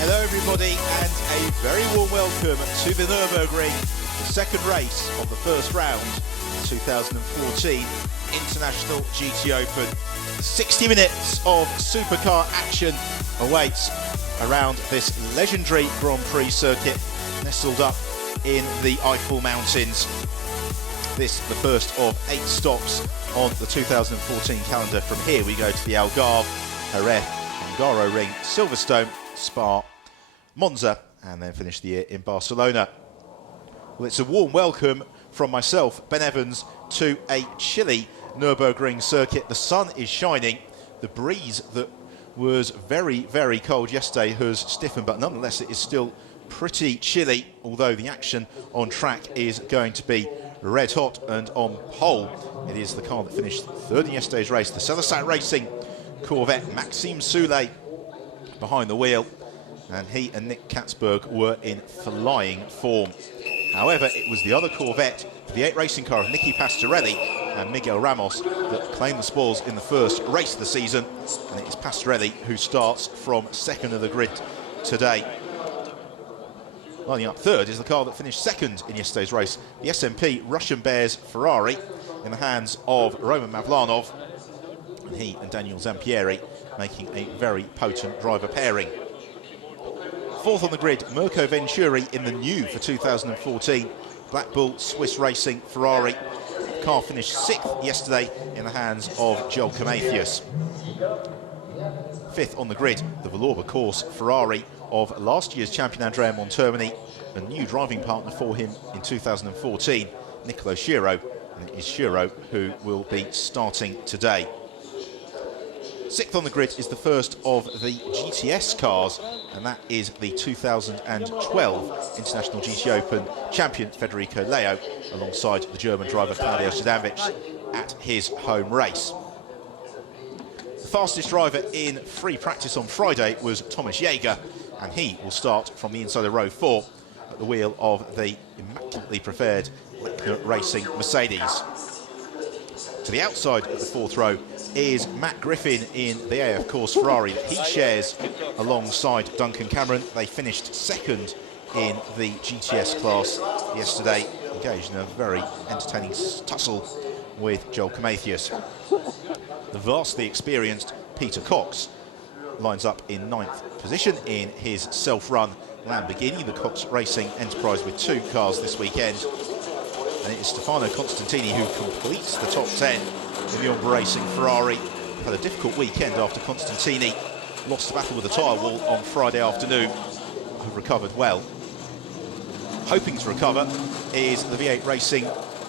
Hello everybody and a very warm welcome to the Nürburgring, the second race of the first round of 2014 International GT Open. 60 minutes of supercar action awaits around this legendary Grand Prix circuit nestled up in the Eifel Mountains. This the first of 8 stops on the 2014 calendar. From here we go to the Algarve, Jerez, Hungaroring, Silverstone, Spa, Monza, and then finish the year in Barcelona. Well, it's a warm welcome from myself, Ben Evans, to a chilly Nürburgring circuit. The sun is shining. The breeze that was very, very cold yesterday has stiffened, but nonetheless it is still pretty chilly, although the action on track is going to be red hot. And on pole, it is the car that finished third in yesterday's race, the Selesat Racing Corvette, Maxime Soulet behind the wheel, and he and Nick Katzberg were in flying form. However, it was the other Corvette, the V8 racing car of Nicky Pastorelli and Miguel Ramos, that claimed the spoils in the first race of the season, and it is Pastorelli who starts from second of the grid today. Lining up third is the car that finished second in yesterday's race, the SMP Russian Bears Ferrari, in the hands of Roman Mavlanov, and he and Daniel Zampieri making a very potent driver pairing. Fourth on the grid, Mirko Venturi in the new for 2014 Black Bull Swiss Racing Ferrari. The car finished 6th yesterday in the hands of Joel Comathius. Fifth on the grid, the Valour course Ferrari of last year's champion Andrea Montermini, a new driving partner for him in 2014, Nicolo Schiro, and it is Schiro who will be starting today. Sixth on the grid is the first of the GTS cars, and that is the 2012 International GT Open champion Federico Leo, alongside the German driver Claudio Zdanovic at his home race. The fastest driver in free practice on Friday was Thomas Jaeger, and he will start from the inside of row 4 at the wheel of the immaculately prepared Racing Mercedes. To the outside of the fourth row is Matt Griffin in the AF Course Ferrari that he shares alongside Duncan Cameron. They finished second in the GTS class yesterday, engaged in a very entertaining tussle with Joel Comathius. The vastly experienced Peter Cox lines up in 9th position in his self-run Lamborghini, the Cox Racing Enterprise, with 2 cars this weekend. And it is Stefano Constantini who completes the top 10 in the Ombre Racing Ferrari. Had a difficult weekend after Constantini lost the battle with the tyre wall on Friday afternoon, who recovered well. Hoping to recover is the V8 Racing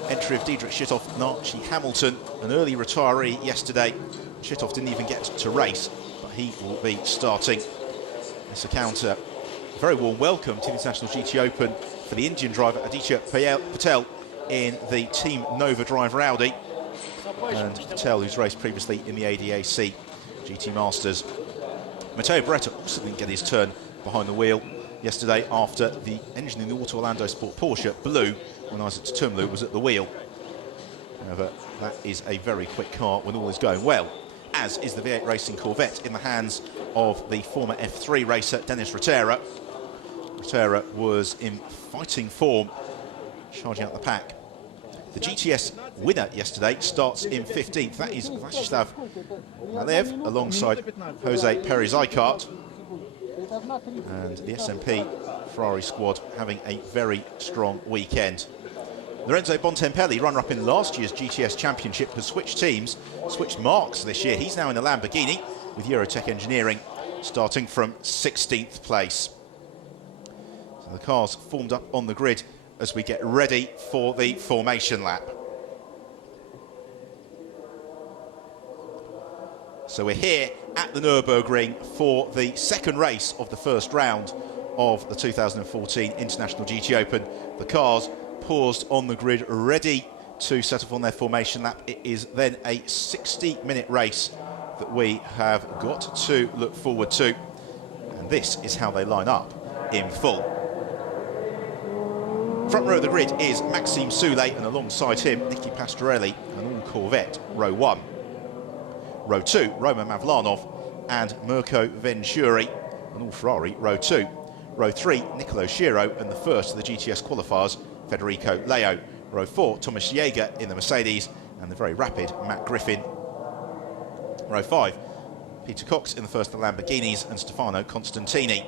entry of Diedrich Schittoff and Archie Hamilton, an early retiree yesterday. Schittoff didn't even get to race, but he will be starting. This account, a very warm welcome to the International GT Open for the Indian driver Aditya Patel in the Team Nova driver Audi, and Patel, who's raced previously in the ADAC GT Masters. Matteo Beretta also didn't get his turn behind the wheel yesterday after the engine in the Auto Orlando Sport Porsche blew when Isaac Tutumlu was at the wheel. However, that is a very quick car when all is going well, as is the V8 Racing Corvette in the hands of the former F3 racer Dennis Rotera. Rotera was in fighting form, charging out the pack. The GTS winner yesterday starts in 15th. That is Vlastislav Malev alongside Jose Perez-Icart. And the SMP Ferrari squad having a very strong weekend. Lorenzo Bontempelli, runner-up in last year's GTS Championship, has switched teams, switched marks this year. He's now in a Lamborghini with Eurotech Engineering, starting from 16th place. So the cars formed up on the grid as we get ready for the formation lap. So we're here at the Nürburgring for the second race of the first round of the 2014 International GT Open. The cars paused on the grid, ready to set off on their formation lap. It is then a 60-minute race that we have got to look forward to. And this is how they line up in full. Front row of the grid is Maxime Soulet, and alongside him, Nicky Pastorelli, an all-Corvette, row 1. Row 2, Roman Mavlanov and Mirko Venturi. and all Ferrari row 2. Row 3, Nicolo Schiro, and the first of the GTS qualifiers, Federico Leo. Row 4, Thomas Jaeger in the Mercedes, and the very rapid Matt Griffin. Row 5, Peter Cox in the first of the Lamborghinis, and Stefano Constantini.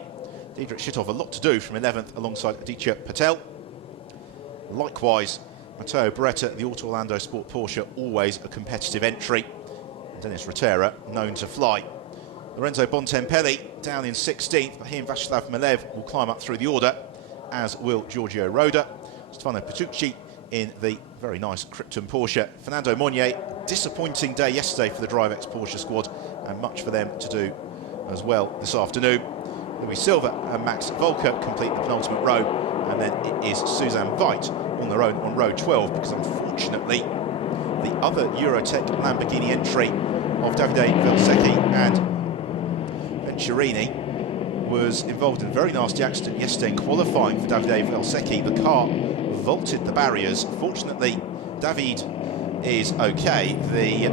Diedrich Schittov a lot to do from 11th alongside Aditya Patel. Likewise, Matteo Beretta, the Auto Orlando Sport Porsche, always a competitive entry. And Dennis Rotera, known to fly. Lorenzo Bontempelli down in 16th, but he and Václav Malev will climb up through the order, as will Giorgio Roda. Stefano Petrucci in the very nice Krypton Porsche. Fernando Monnier, disappointing day yesterday for the DriveX Porsche squad, and much for them to do as well this afternoon. Louis Silva and Max Volker complete the penultimate row, and then it is Suzanne Veit on their own on row 12, because unfortunately the other Eurotech Lamborghini entry of Davide Valsecchi and Venturini was involved in a very nasty accident yesterday in qualifying for Davide Valsecchi. The car vaulted the barriers. Fortunately, David is okay. The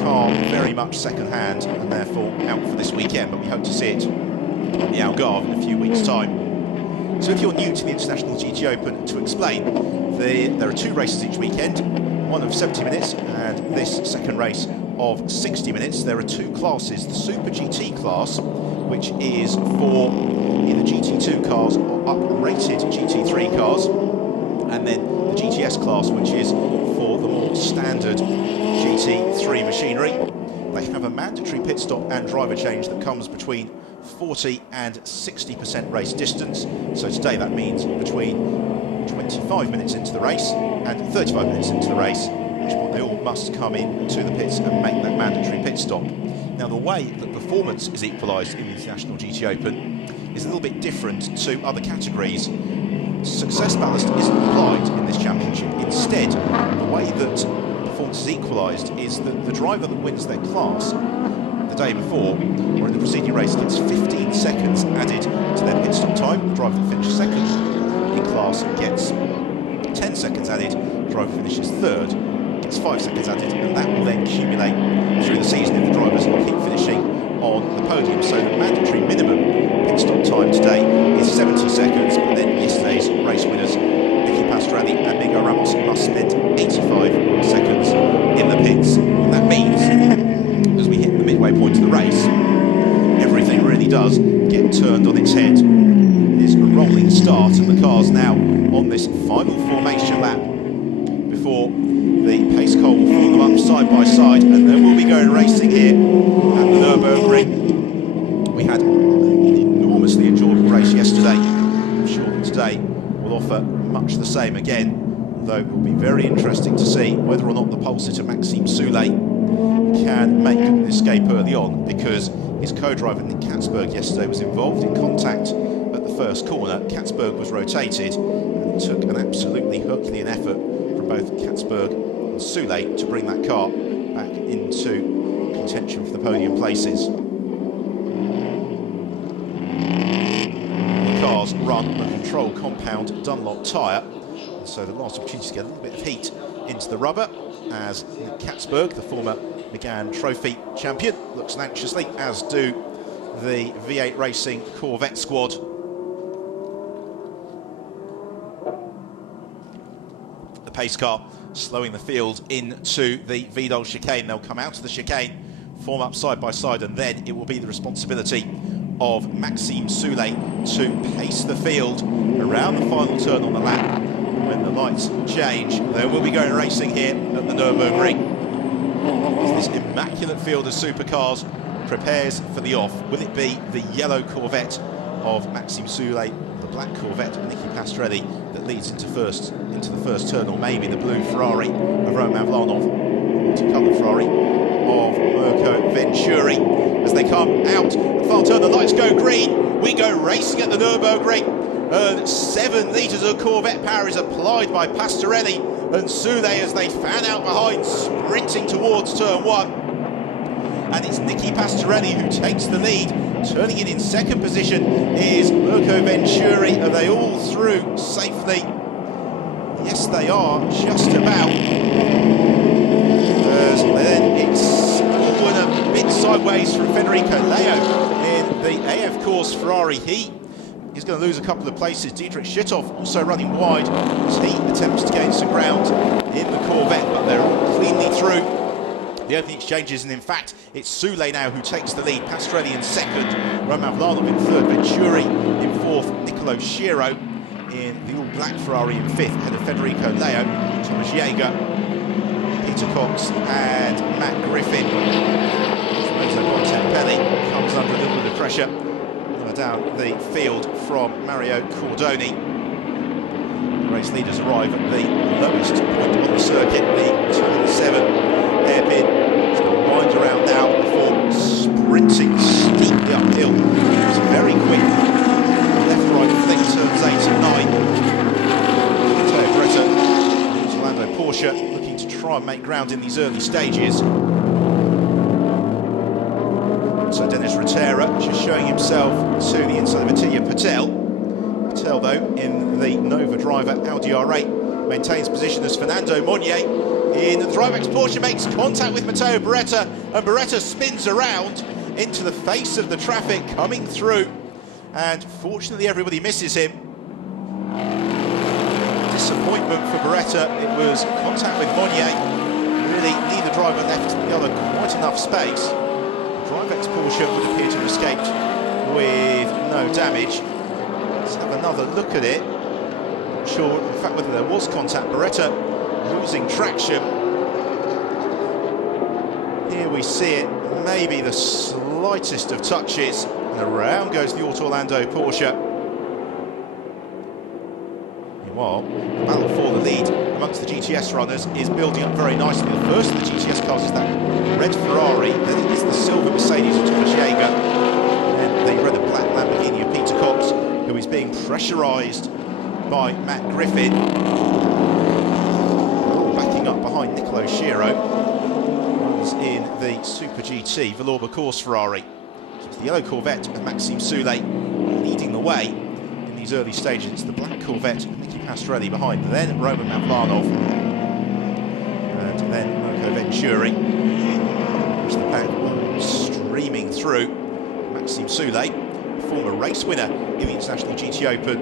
car very much second hand and therefore out for this weekend, but we hope to see it on the Algarve in a few weeks' time. So if you're new to the International GT Open, to explain, there are 2 races each weekend, one of 70 minutes and this second race of 60 minutes. There are 2 classes, the Super GT class, which is for either GT2 cars or up-rated GT3 cars, and then the GTS class, which is for the more standard GT3 machinery. They have a mandatory pit stop and driver change that comes between 40 and 60% race distance. So today that means between 25 minutes into the race and 35 minutes into the race, at which point they all must come in to the pits and make that mandatory pit stop. Now, the way that performance is equalised in the International GT Open is a little bit different to other categories. Success ballast isn't applied in this championship. Instead, the way that performance is equalised is that the driver that wins their class the day before or in the preceding race gets 15 seconds added to their pit stop time. The driver that finishes second in class gets 10 seconds added. The driver who finishes third gets 5 seconds added, and that will then accumulate through the season if the drivers keep finishing on the podium. So the mandatory minimum pit stop time today is 70 seconds, but then yesterday's race winners, Nicky Pastorelli and Miguel Ramos, must spend 85 seconds in the pits. And that means, as we hit the midway point of the race, everything really does get turned on its head. It is a rolling start, and the car's now on this final formation lap before the pace car will form them up side by side, and then we'll be going racing here at the Nürburgring. We had an enormously enjoyable race yesterday. I'm sure that today will offer much the same again, although it will be very interesting to see whether or not the pole sitter Maxime Soulet can make an escape early on, because his co-driver Nick Katzberg yesterday was involved in contact at the first corner. Katzberg was rotated, and it took an absolutely Herculean effort from both Katzberg and Soulet to bring that car back into contention for the podium places. The cars run on a control compound Dunlop tyre, and so the last opportunity to get a little bit of heat into the rubber, as Nick Katzberg, the former Megane Trophy champion, looks anxiously, as do the V8 Racing Corvette squad. The pace car slowing the field into the Vidal chicane. They'll come out of the chicane, form up side by side, and then it will be the responsibility of Maxime Soulet to pace the field around the final turn on the lap. When the lights change, they will be going racing here at the Nürburgring. As this immaculate field of supercars prepares for the off. Will it be the yellow Corvette of Maxime Soulet, the black Corvette of Nicky Pastorelli that leads into the first turn, or maybe the blue Ferrari of Roman Vlanov, the multicolored Ferrari of Mirko Venturi? As they come out the final turn, the lights go green. We go racing at the Nürburgring. 7 litres of Corvette power is applied by Pastorelli and Soulet as they fan out behind, sprinting towards turn 1. And it's Nicky Pastorelli who takes the lead. Turning in second position is Mirko Venturi. Are they all through safely? Yes, they are, just about. Then it's all a bit sideways from Federico Leo in the AF Course Ferrari, he is going to lose a couple of places. Dietrich Schittoff also running wide as he attempts to gain some ground in the Corvette, but they're all cleanly through the opening exchanges, and in fact it's Soule now who takes the lead. Pastorelli in second, Roman Vlanov in third, Venturi in fourth, Nicolo Schiro in the all-black Ferrari in fifth, ahead of Federico Leo, Thomas Jaeger, Peter Cox and Matt Griffin. Lorenzo Bontempelli comes under a little bit of pressure down the field from Mario Cordoni. The race leaders arrive at the lowest point on the circuit, the turn 7 hairpin. It's going to wind around now before sprinting steeply uphill. It's very quick left-right flick, turns 8 and 9. Matteo Beretta, Orlando Porsche, looking to try and make ground in these early stages. So Dennis Rotera just showing himself to the inside of Attila Patel. Patel, though, in the Nova driver Audi R8, maintains position as Fernando Monnier in the Thrivex Porsche makes contact with Matteo Beretta, and Beretta spins around into the face of the traffic coming through, and fortunately everybody misses him. Disappointment for Beretta. It was contact with Monnier. Really, neither driver left the other quite enough space. Thrivex Porsche would appear to have escaped with no damage. Let's have another look at it. Not sure, in fact, whether there was contact. Beretta losing traction. Here we see it, maybe the slightest of touches, and around goes the Auto Orlando Porsche. Meanwhile, the battle for the lead amongst the GTS runners is building up very nicely. The first of the GTS cars is that red Ferrari, then it is the silver Mercedes of Thomas Jaeger, and the red and black Lamborghini of Peter Cox, who is being pressurised by Matt Griffin. Backing up behind Nicolo Schiro, runs in the Super GT Valour Course Ferrari. So it's the yellow Corvette of Maxime Soule leading the way in these early stages. It's the black Corvette of Nicky Pastorelli behind, then Roman Mavlanov, and then Marco Venturi. The pack all streaming through. Maxime Soule, former race winner in the International GT Open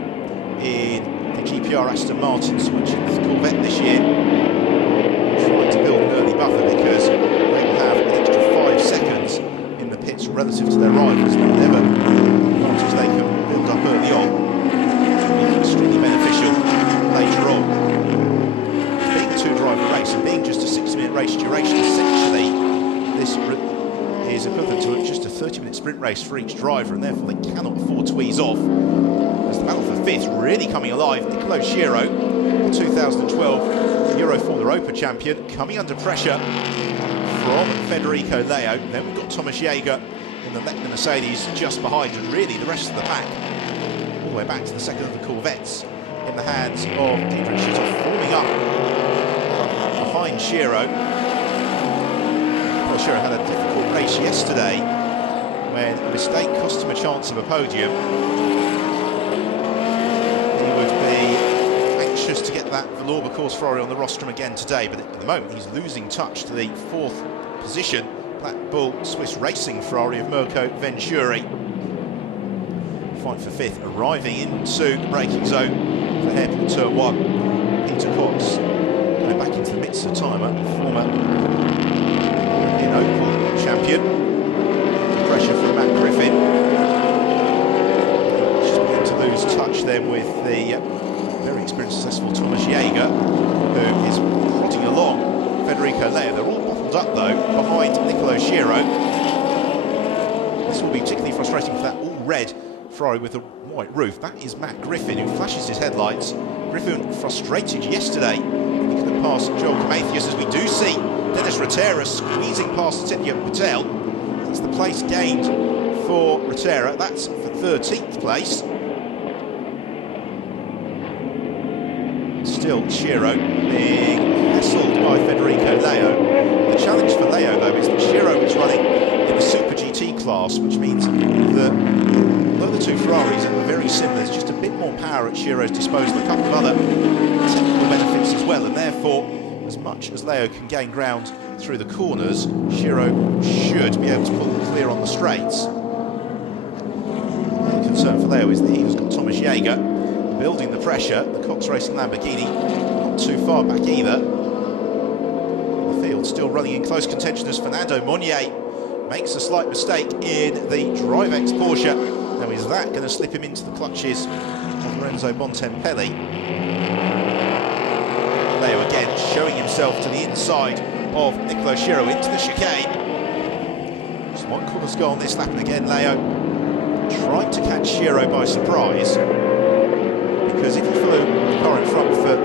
in the GPR Aston Martin, switching the Corvette this year, trying to build an early buffer because they will have an extra 5 seconds in the pits relative to their rivals. Whatever advantage they can build up early on will be extremely beneficial later on. Being a 2-driver race and being just a 60-minute race duration, essentially this is equivalent to just a 30-minute sprint race for each driver, and therefore they cannot afford to ease off. As the battle for 5th really coming alive, Nicolo Schiro, the 2012 Euro Formula Open champion, coming under pressure from Federico Leo. Then we've got Thomas Jaeger in the Lechner Mercedes just behind, and really the rest of the pack, all the way back to the second of the Corvettes, in the hands of Dietrich Schittoff, forming up behind Schiro. Schiro had a difficult race yesterday when a mistake cost him a chance of a podium. He would be anxious to get that Valour Course Ferrari on the rostrum again today, but at the moment he's losing touch to the 4th position Black Bull Swiss Racing Ferrari of Mirko Venturi. Fight for 5th, arriving into the braking zone for hairpin turn 1. Peter Cox going back into the midst of timer, former Opel champion. Pressure from Matt Griffin. Just beginning to lose touch then with the very experienced, successful Thomas Jaeger, who is plodding along Federico Leo. They're all bottled up though behind Nicolo Schiro. This will be particularly frustrating for that all-red Ferrari with the white roof. That is Matt Griffin, who flashes his headlights. Griffin frustrated yesterday. He couldn't pass Joel Camathius, as we do see Dennis Rotera squeezing past Attila Patel. That's the place gained for Rotera. That's for 13th place. Still Schiro being hassled by Federico Leo. The challenge for Leo, though, is that Schiro is running in the Super GT class, which means that although the two Ferraris are very similar, there's just a bit more power at Shiro's disposal, a couple of other technical benefits as well, and therefore, as much as Leo can gain ground through the corners, Schiro should be able to pull clear on the straights. concern for Leo is that he has got Thomas Jaeger building the pressure. The Cox Racing Lamborghini not too far back either. The field still running in close contention as Fernando Monnier makes a slight mistake in the DriveX Porsche. Now is that going to slip him into the clutches of Lorenzo Bontempelli? Leo again showing himself to the inside of Nicolo Schiro into the chicane. Just 1 corner's goal on this lap, and again Leo trying to catch Schiro by surprise, because if you follow the car in front for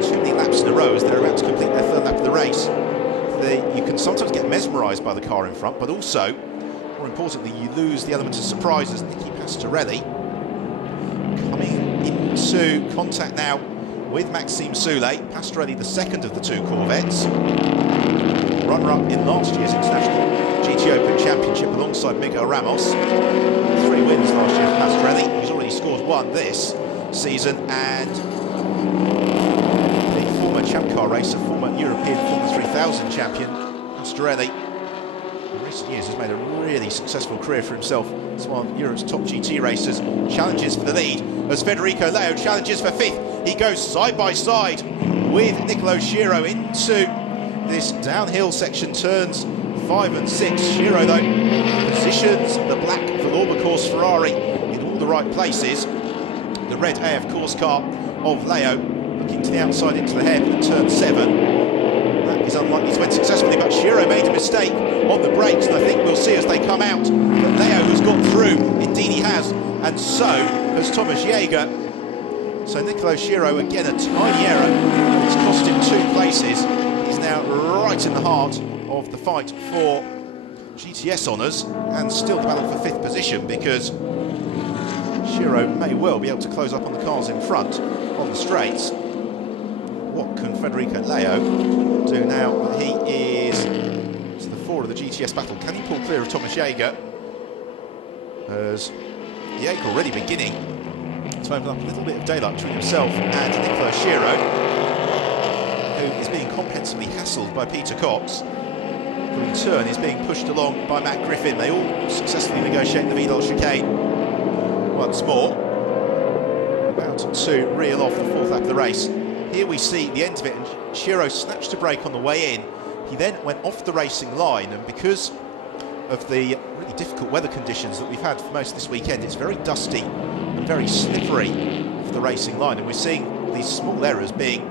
too many laps in a row as they're about to complete their 3rd lap of the race, you can sometimes get mesmerised by the car in front, but also, more importantly, you lose the element of surprise as Nicky Pastorelli coming into contact now with Maxime Soulé. Pastorelli, the second of the 2 Corvettes, runner-up in last year's International GT Open Championship alongside Miguel Ramos. 3 wins last year for Pastorelli. He's already scored 1 this season, and the former Champ Car racer, former European Formula 3000 champion, Pastorelli, in recent years has made a really successful career for himself as one of Europe's top GT racers. Challenges for the lead as Federico Leo challenges for 5th. He goes side by side with Nicolo Schiro into this downhill section, turns 5 and 6. Schiro, though, positions the black Valour course Ferrari in all the right places. The red AF course car of Leo looking to the outside into the hairpin at turn 7. That is unlikely to end successfully, but Schiro made a mistake on the brakes, and I think we'll see as they come out that Leo has got through. Indeed he has, and so has Thomas Jaeger. So Nicolo Schiro, again, a tiny error. It's cost him 2 places. He's now right in the heart of the fight for GTS honours, and still the battle for 5th position, because Schiro may well be able to close up on the cars in front on the straights. What can Federico Leo do now that he is to the fore of the GTS battle? Can he pull clear of Thomas Jaeger? As Jaeger already beginning to open up a little bit of daylight between himself and Nicolo Schiro, who is being comprehensively hassled by Peter Cox, who in turn is being pushed along by Matt Griffin. They all successfully negotiate the Vidal chicane once more, about to reel off the 4th lap of the race. Here we see the end of it, and Schiro snatched a break on the way in. He then went off the racing line, and because of the really difficult weather conditions that we've had for most of this weekend, it's very dusty and very slippery for the racing line, and we're seeing these small errors being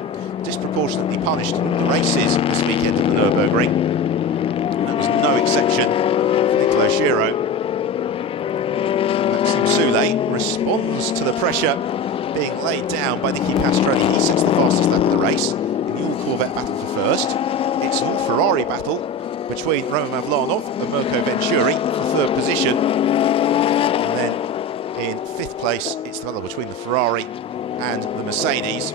disproportionately punished in the races this weekend at the Nürburgring. And that was no exception for Nicolo Schiro. Maxime Soulé responds to the pressure being laid down by Nicky Pastorelli. He sets the fastest lap of the race in the all-Corvette battle for 1st. It's an all-Ferrari battle between Roman Mavlanov and Mirko Venturi for 3rd position. And then in 5th place, it's the battle between the Ferrari and the Mercedes.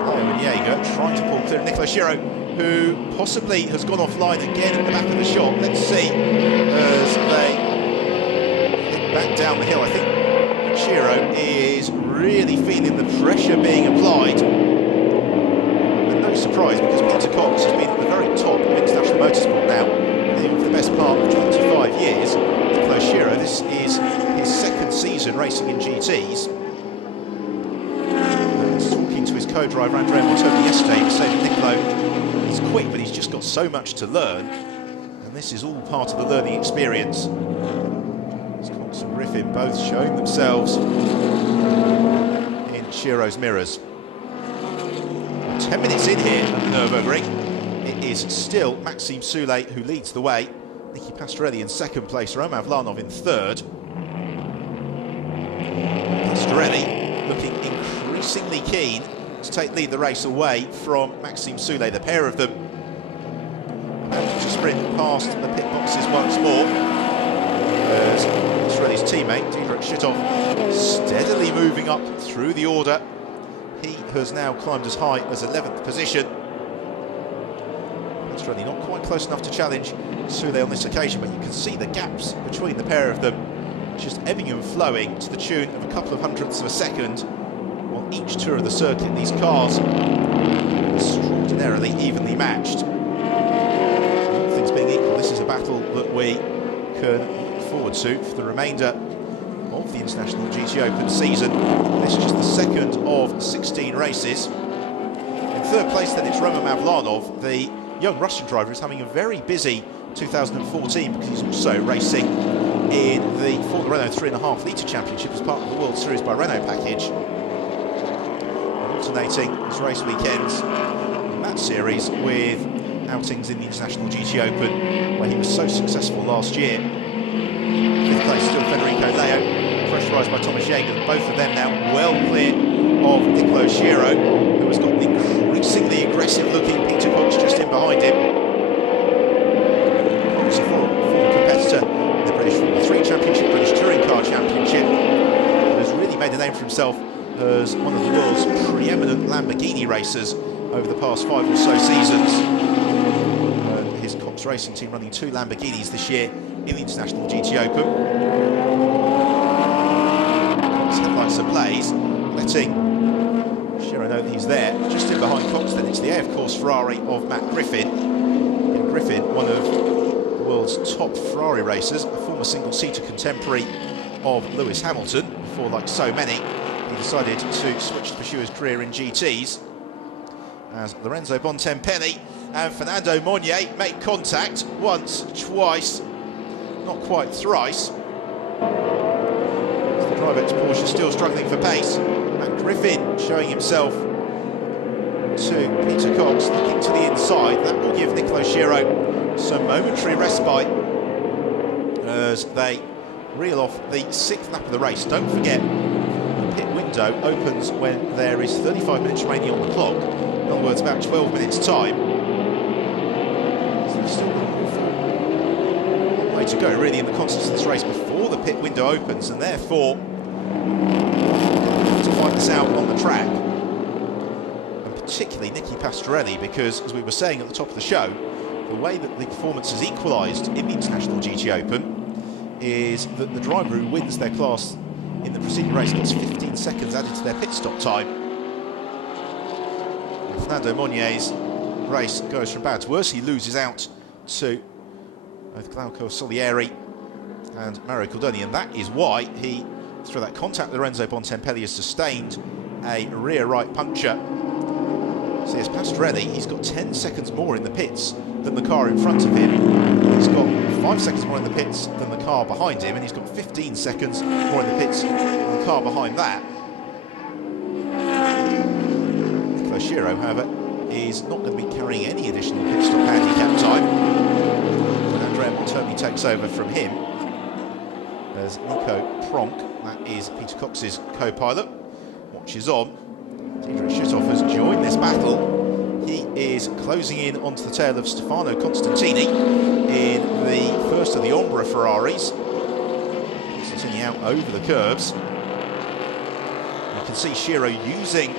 Leo and Jaeger trying to pull clear of Nicolo Schiro, who possibly has gone offline again at the back of the shot. Let's see as they hit back down the hill. I think Schiro is really feeling the pressure being applied. And no surprise, because Peter Cox has been at the very top of international motorsport now, for the best part of 25 years. Nicolo Schiro, this is his 2nd season racing in GTs. Talking to his co-driver Andrea Montoni yesterday, he said Nicolo is quick, but he's just got so much to learn, and this is all part of the learning experience. Cox and Griffin both showing themselves in Schiro's mirrors. 10 minutes in here at the Nürburgring. It is still Maxime Soulé who leads the way. Nicky Pastorelli in 2nd place, Roman Mavlanov in 3rd. Pastorelli looking increasingly keen to take the race away from Maxime Soulé. The pair of them about to sprint past the pit boxes once more. As Pastorelli's teammate, Diederik Schütthoff, steadily moving up through the order. He has now climbed as high as 11th position. Pastorelli not quite close enough to challenge Soulé on this occasion, but you can see the gaps between the pair of them just ebbing and flowing to the tune of a couple of hundredths of a second on each tour of the circuit. These cars extraordinarily evenly matched. All things being equal, this is a battle that we can look forward to for the remainder of the International GT Open season. This is just the second of 16 races. In third place then it's Roman Mavlanov, the young Russian driver, who's having a very busy 2014 because he's also racing in the Formula Renault 3.5 litre championship as part of the World Series by Renault package. Alternating his race weekends in that series with outings in the International GT Open, where he was so successful last year. Fifth place still Federico Leo, pressurised by Thomas Jäger. Both of them now well clear of Nicolo Schiro, who has got an increasingly aggressive looking Peter Cox just in behind him. He's a former competitor in the British Formula 3 Championship, British Touring Car Championship, and has really made a name for himself as one of the world's preeminent Lamborghini racers over the past 5 or so seasons. His Cox Racing team running 2 Lamborghinis this year in the International GT Open. Cox headlights ablaze, letting Schiro know that he's there. Just in behind Cox then it's the A, of course, Ferrari of Matt Griffin. And Griffin, one of the world's top Ferrari racers, a former single-seater contemporary of Lewis Hamilton, before, like so many, he decided to switch to pursue his career in GTs, as Lorenzo Bontempelli and Fernando Monnier make contact once, twice, not quite thrice. The Drivex Porsche still struggling for pace, and Griffin showing himself to Peter Cox, looking to the inside. That will give Nicolo Schiro some momentary respite as they reel off the 6th lap of the race. Don't forget, pit window opens when there is 35 minutes remaining on the clock. In other words, about 12 minutes time. So there's still a long way to go, really, in the context of this race before the pit window opens, and therefore to find this out on the track. And particularly Nicky Pastorelli, because as we were saying at the top of the show, the way that the performance has equalised in the International GT Open is that the driver who wins their class in the preceding race gets 15 seconds added to their pit stop time. And Fernando Monnier's race goes from bad to worse. He loses out to both Glauco Solieri and Mario Cordoni, and that is why he, through that contact with Lorenzo Bontempelli, has sustained a rear right puncture. So here's Pastorelli, he's got 10 seconds more in the pits than the car in front of him. He's got 5 seconds more in the pits than the car behind him, and he's got 15 seconds more in the pits than the car behind that. Nicolo Schiro, however, is not going to be carrying any additional pit stop handicap time when Andrea Montermi takes over from him, as Nico Pronk, that is Peter Cox's co-pilot, watches on. Diedrich Schütthoff has joined this battle. He is closing in onto the tail of Stefano Constantini in the first of the Ombra Ferraris. Constantini out over the curbs. You can see Schiro using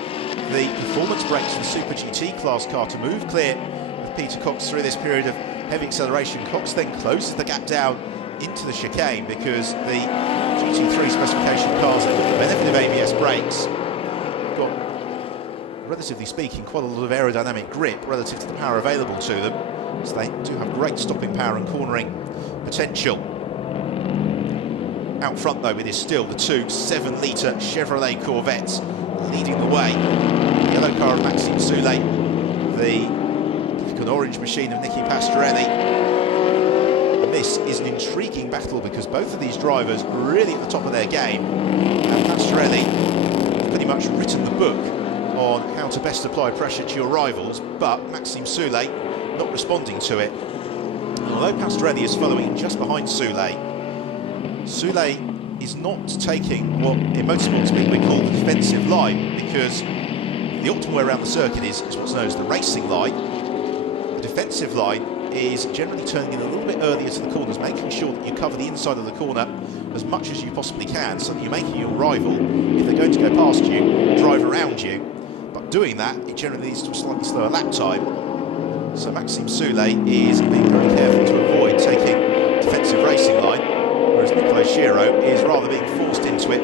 the performance brakes in the Super GT class car to move clear of Peter Cox through this period of heavy acceleration. Cox then closes the gap down into the chicane because the GT3 specification cars have got the benefit of ABS brakes. Got, relatively speaking, quite a lot of aerodynamic grip relative to the power available to them, so they do have great stopping power and cornering potential. Out front though, it is still the 2 7-litre Chevrolet Corvettes leading the way. The yellow car of Maxime Soulet, the black and orange machine of Nicky Pastorelli. And this is an intriguing battle because both of these drivers are really at the top of their game, and Pastorelli has pretty much written the book on how to best apply pressure to your rivals, but Maxime Soulet not responding to it. And although Pastorelli is following just behind Soulet, Soulet is not taking what in motorsport speak we call the defensive line, because the optimal way around the circuit is what's known as the racing line. The defensive line is generally turning in a little bit earlier to the corners, making sure that you cover the inside of the corner as much as you possibly can, so that you're making your rival, if they're going to go past you, drive around you. But doing that, it generally leads to a slightly slower lap time. So Maxime Soulet is being very careful to avoid taking defensive racing line, whereas Nicolo Schiro is rather being forced into it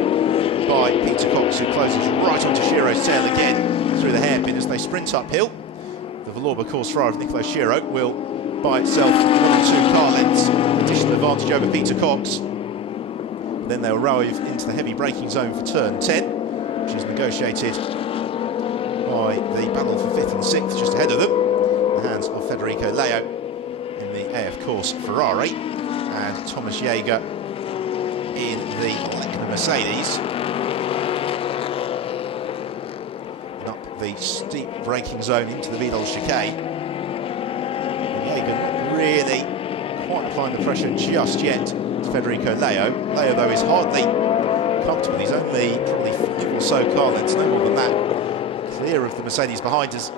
by Peter Cox, who closes right onto Shiro's tail again through the hairpin as they sprint uphill. The Valour course Ferrari of Nicolo Schiro will buy itself 1 or 2 car lengths additional advantage over Peter Cox. Then they'll arrive into the heavy braking zone for turn 10, which is negotiated by the battle for 5th and 6th just ahead of them. The hands of Federico Leo in the AF Course Ferrari and Thomas Jaeger in the Leclerc Mercedes. And up the steep braking zone into the Vidal chicane. Jaeger not really quite applying the pressure just yet to Federico Leo. Leo, though, is hardly comfortable. He's only probably 5 or so car lengths, no more than that, clear of the Mercedes behind us.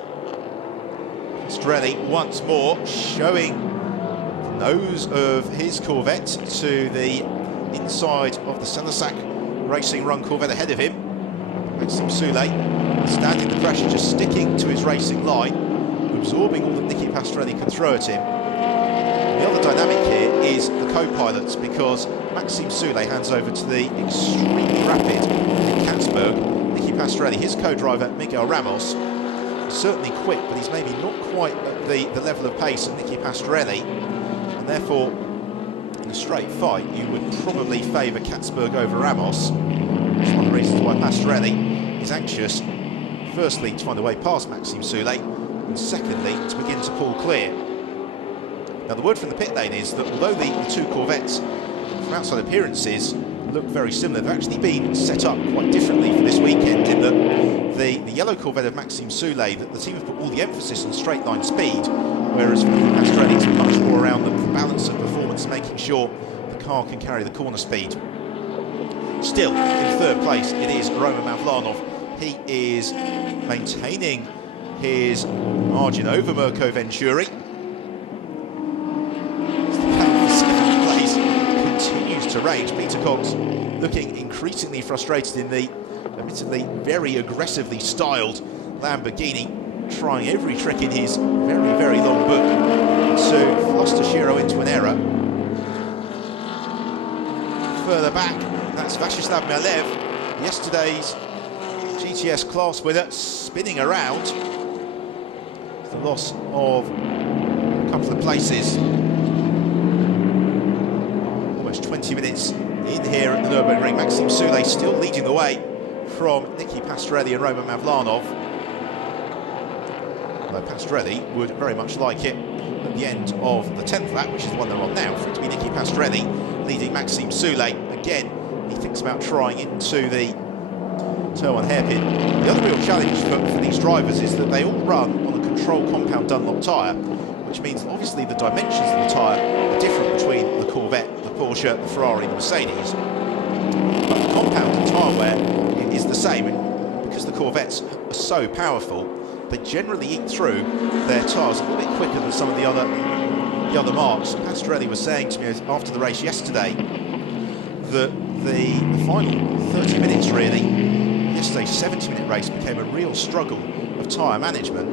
Strelli once more showing the nose of his Corvette to the inside of the Selasak Racing Run Corvette ahead of him. Maxime Soulé standing the pressure, just sticking to his racing line, absorbing all that Nicky Pastrelli can throw at him. The other dynamic here is the co-pilots, because Maxime Soulé hands over to the extremely rapid Nick Katzberg. Nicky Pastrelli, his co-driver Miguel Ramos, is certainly quick, but he's maybe not quite at the level of pace of Nicky Pastrelli, and therefore in a straight fight you would probably favour Katzberg over Ramos. It's one of the reasons why Pastrelli is anxious, firstly to find a way past Maxime Soulé, and secondly to begin to pull clear. Now the word from the pit lane is that although the two Corvettes from outside appearances look very similar, they've actually been set up quite differently for this weekend, in that the yellow Corvette of Maxime Soulé, that the team have put all the emphasis on straight line speed, whereas for Pastrelli it's much more around the balance of performance, making sure the car can carry the corner speed. Still, in third place, it is Roman Mavlanov. He is maintaining his margin over Mirko Venturi. Second place continues to rage. Peter Cox looking increasingly frustrated in the admittedly very aggressively styled Lamborghini, trying every trick in his very, very long book to fluster Shiro into an error. Further back, that's Vashislav Melev, yesterday's GTS class winner, spinning around. The loss of a couple of places. Almost 20 minutes in here at the Nürburgring. Maxime Soulé still leading the way from Nicky Pastrelli and Roman Mavlanov. Although Pastrelli would very much like it at the end of the 10th lap, which is the one they're on now, for it to be Nicky Pastrelli leading Maxime Soulé. Again, he thinks about trying into the turn one hairpin. The other real challenge for these drivers is that they all run on a control compound Dunlop tyre, which means obviously the dimensions of the tyre are different between the Corvette, the Porsche, the Ferrari, the Mercedes. But the compound tyre wear is the same, and because the Corvettes are so powerful, they generally eat through their tyres a little bit quicker than some of the other marques. Pastrelli was saying to me after the race yesterday that the final 30 minutes really, yesterday's 70-minute race, became a real struggle of tyre management.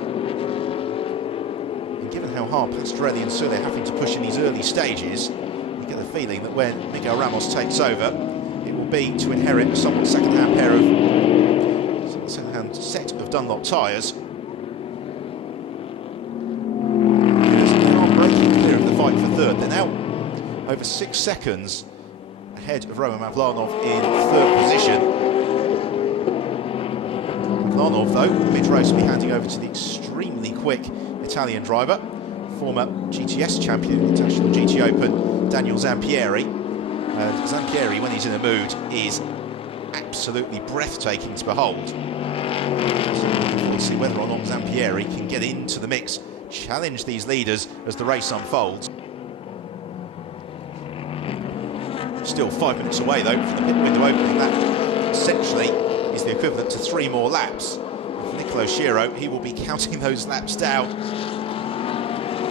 And given how hard Pastrelli and Soulé are having to push in these early stages, you get the feeling that when Miguel Ramos takes over, it will be to inherit a somewhat second-hand set of Dunlop tyres. They are breaking clear of the fight for third. They're now over 6 seconds ahead of Roman Mavlanov in third position. Mavlanov, though, mid-race will be handing over to the extremely quick Italian driver, former GTS champion, International GT Open, Daniel Zampieri. And Zampieri, when he's in a mood, is absolutely breathtaking to behold. So we'll see whether or not Zampieri can get into the mix, challenge these leaders as the race unfolds. Still 5 minutes away, though, from the pit window opening. That essentially is the equivalent to 3 more laps. For Nicolo Shiro, he will be counting those laps down,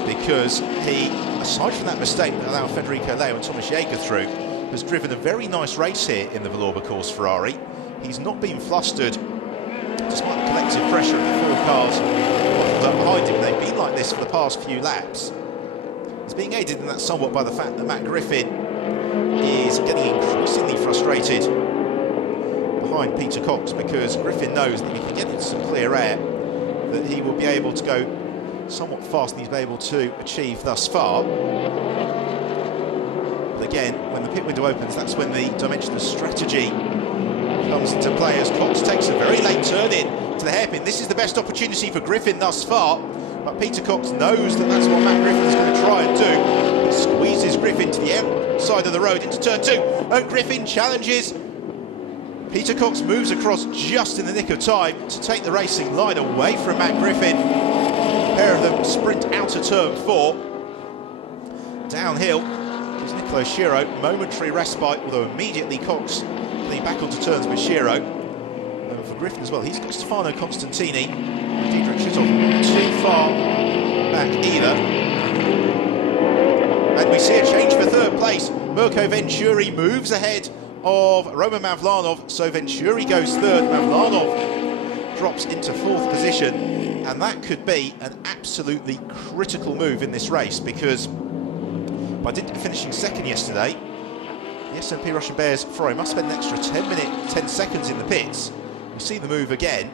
because he, aside from that mistake that allowed Federico Leo and Thomas Jaeger through, has driven a very nice race here in the Valour Course Ferrari. He's not been flustered, despite the collective pressure of the 4 cars behind him. They've been like this for the past few laps. He's being aided in that somewhat by the fact that Matt Griffin is getting increasingly frustrated behind Peter Cox, because Griffin knows that he can get into some clear air, that he will be able to go somewhat faster than he's been able to achieve thus far. But again, when the pit window opens, that's when the dimension of strategy comes into play, as Cox takes a very late turn in to the hairpin. This is the best opportunity for Griffin thus far, but Peter Cox knows that that's what Matt Griffin is going to try and do. He squeezes Griffin to the outside of the road into turn 2. Griffin challenges. Peter Cox moves across just in the nick of time to take the racing line away from Matt Griffin. A pair of them sprint out of turn 4. Downhill is Nicolo Schiro. Momentary respite, although immediately Cox getting back onto turns with Schiro. And for Griffin as well, he's got Stefano Constantini. Diedrich Schitthoff too far back either. And we see a change for third place. Mirko Venturi moves ahead of Roman Mavlanov, so Venturi goes third. Mavlanov drops into 4th position, and that could be an absolutely critical move in this race, because by dint of finishing second yesterday, the SMP Russian Bears Ferrari must spend an extra 10 seconds in the pits. We see the move again.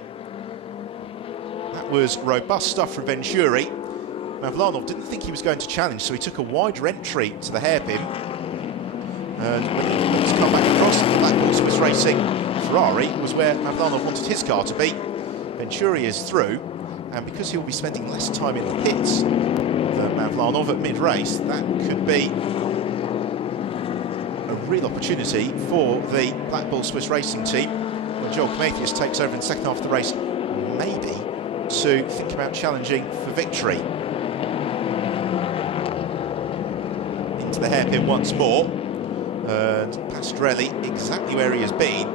That was robust stuff from Venturi. Mavlanov didn't think he was going to challenge, so he took a wider entry to the hairpin. And when he's come back across, the Black Bull Swiss Racing Ferrari was where Mavlanov wanted his car to be. Venturi is through, and because he'll be spending less time in the pits than Mavlanov at mid-race, that could be a real opportunity for the Black Bull Swiss Racing team, when Joel Comathius takes over in the second half of the race, maybe to think about challenging for victory. Into the hairpin once more. And Pastorelli exactly where he has been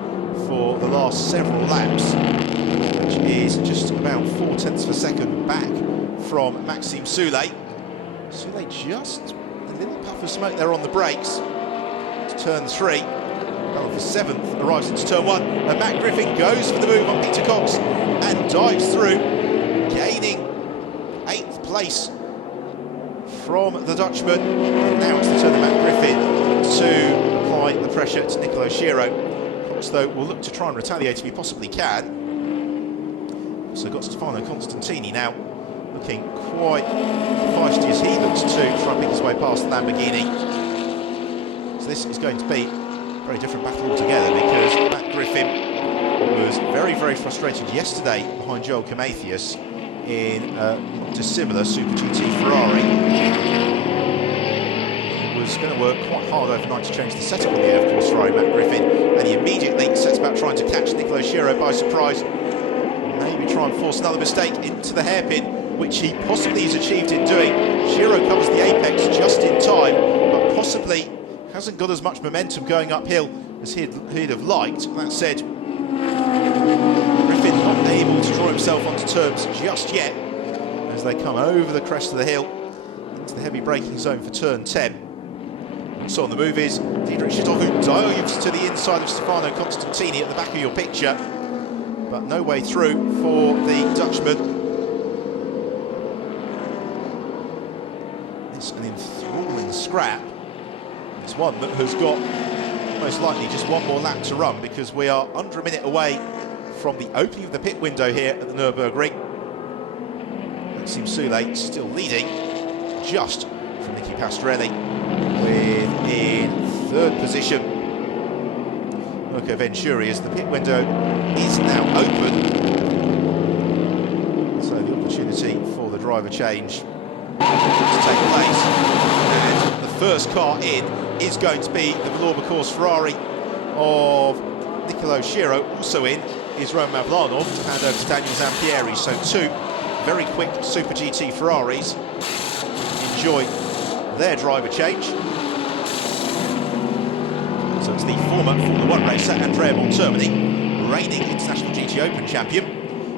for the last several laps, which is just about 0.4 of a second back from Maxime Soulé. Soulé just a little puff of smoke there on the brakes. To turn 3, battle for 7th, arrives into turn 1, and Matt Griffin goes for the move on Peter Cox and dives through, gaining 8th place from the Dutchman. And now it's the turn of Matt Griffin to apply the pressure to Nicolo Schiro. Cox, though, will look to try and retaliate if he possibly can. Also got Stefano Constantini now looking quite feisty as he looks to try and pick his way past the Lamborghini. So this is going to be a very different battle altogether, because Matt Griffin was very, very frustrated yesterday behind Joel Comathius in a dissimilar Super GT Ferrari. Was going to work quite hard overnight to change the setup on the air, of course, Ferrari Matt Griffin, and he immediately sets about trying to catch Nicolo Schiro by surprise. Maybe try and force another mistake into the hairpin, which he possibly has achieved in doing. Schiro covers the apex just in time, but possibly hasn't got as much momentum going uphill as he'd have liked. That said, Griffin not able to draw himself onto terms just yet as they come over the crest of the hill into the heavy braking zone for turn 10. So on the move is Diedrich Schitthoff, who dives to the inside of Stefano Constantini at the back of your picture, but no way through for the Dutchman. It's an enthralling scrap. It's one that has got most likely just one more lap to run, because we are under a minute away from the opening of the pit window here at the Nürburgring. Maxime Soulé still leading just from Nicky Pastorelli, with in 3rd position Mirko Venturi, as the pit window is now open. So the opportunity for the driver change to take place, and the first car in is going to be the Valour Course Ferrari of Nicolo Schiro. Also in is Roman Mavlanov to hand over to Daniel Zampieri. So 2 very quick Super GT Ferraris enjoy their driver change. So it's the former Formula 1 racer Andrea Montermini, reigning International GT Open champion,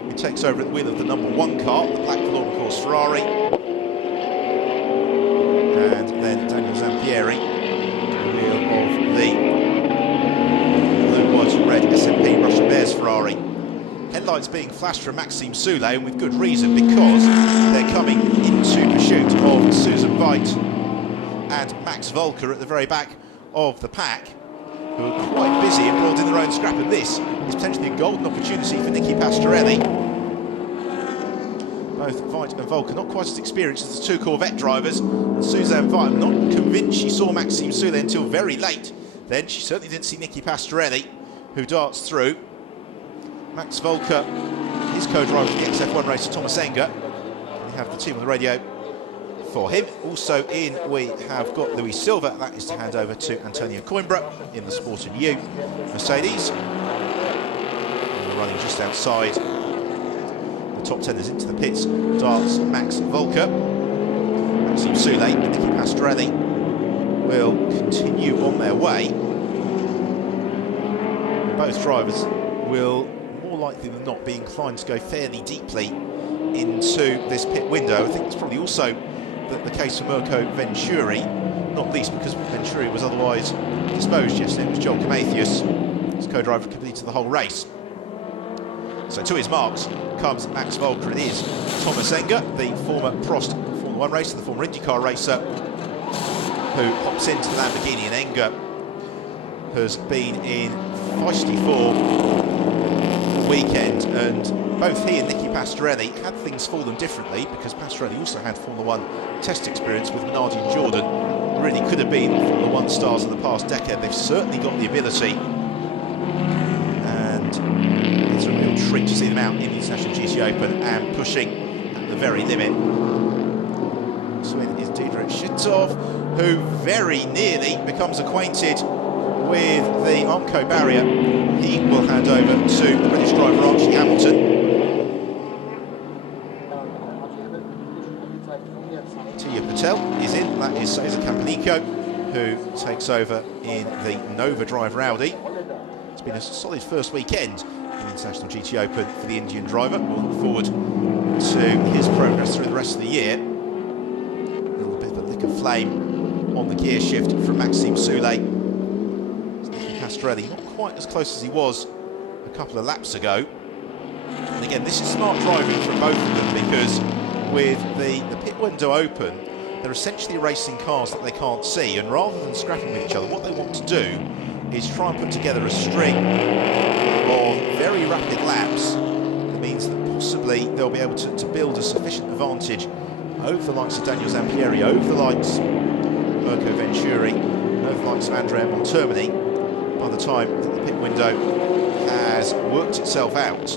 who takes over at the wheel of the number 1 car, the black Valour Course Ferrari. And then Daniel Zampieri, the wheel of the blue, white and red SMP Russian Bears Ferrari. Headlights being flashed from Maxime Soulé, and with good reason, because they're coming into pursuit of Susan Veit and Max Volker at the very back of the pack, who are quite busy embroiled in their own scrap, and this is potentially a golden opportunity for Nicky Pastorelli. both Veit and Volker not quite as experienced as the two Corvette drivers. And Suzanne Veit, I'm not convinced she saw Maxime Soulet until very late. Then she certainly didn't see Nicky Pastorelli, who darts through. Max Volker, his co-driver of the XF1 racer, Thomas Enger. We have the team on the radio for him. Also in, we have got Louis Silva. That is to hand over to Antonio Coimbra in the Sport & U Mercedes. And we're running just outside the top 10 is into the pits. Darts Max Volker. Maxime Soulet and Nicky Pastorelli will continue on their way. Both drivers will more likely than not be inclined to go fairly deeply into this pit window. I think it's probably also the case for Mirko Venturi, not least because Venturi was otherwise disposed yesterday. It was Joel Camathius, his co-driver, completed the whole race. So to his marks comes Max Volker. It is Thomas Enger, the former Prost Formula 1 racer, the former IndyCar racer, who hops into the Lamborghini. And Enger has been in feisty form all weekend, and both he and Nicky Pastorelli had things fall them differently, because Pastorelli also had Formula 1 test experience with Minardi and Jordan. Really could have been Formula 1 stars of the past decade. They've certainly got the ability, and it's a real treat to see them out in the International GT Open and pushing at the very limit. So it is Diederik Schittorf, who very nearly becomes acquainted with the Armco barrier. He will hand over to the British driver Archie Hamilton. Tia Patel is in, that is Cesar Campanico, who takes over in the Nova driver Audi. It's been a solid first weekend in the International GT Open for the Indian driver. We'll look forward to his progress through the rest of the year. A little bit of a lick of flame on the gear shift from Maxime Soulet. Pastorelli not quite as close as he was a couple of laps ago. And again, this is smart driving from both of them, because with the pit window open, they're essentially racing cars that they can't see, and rather than scrapping with each other, what they want to do is try and put together a string of very rapid laps that means that possibly they'll be able to build a sufficient advantage over the likes of Daniel Zampieri, over the likes of Mirko Venturi, over the likes of Andrea Montermini, by the time that the pit window has worked itself out.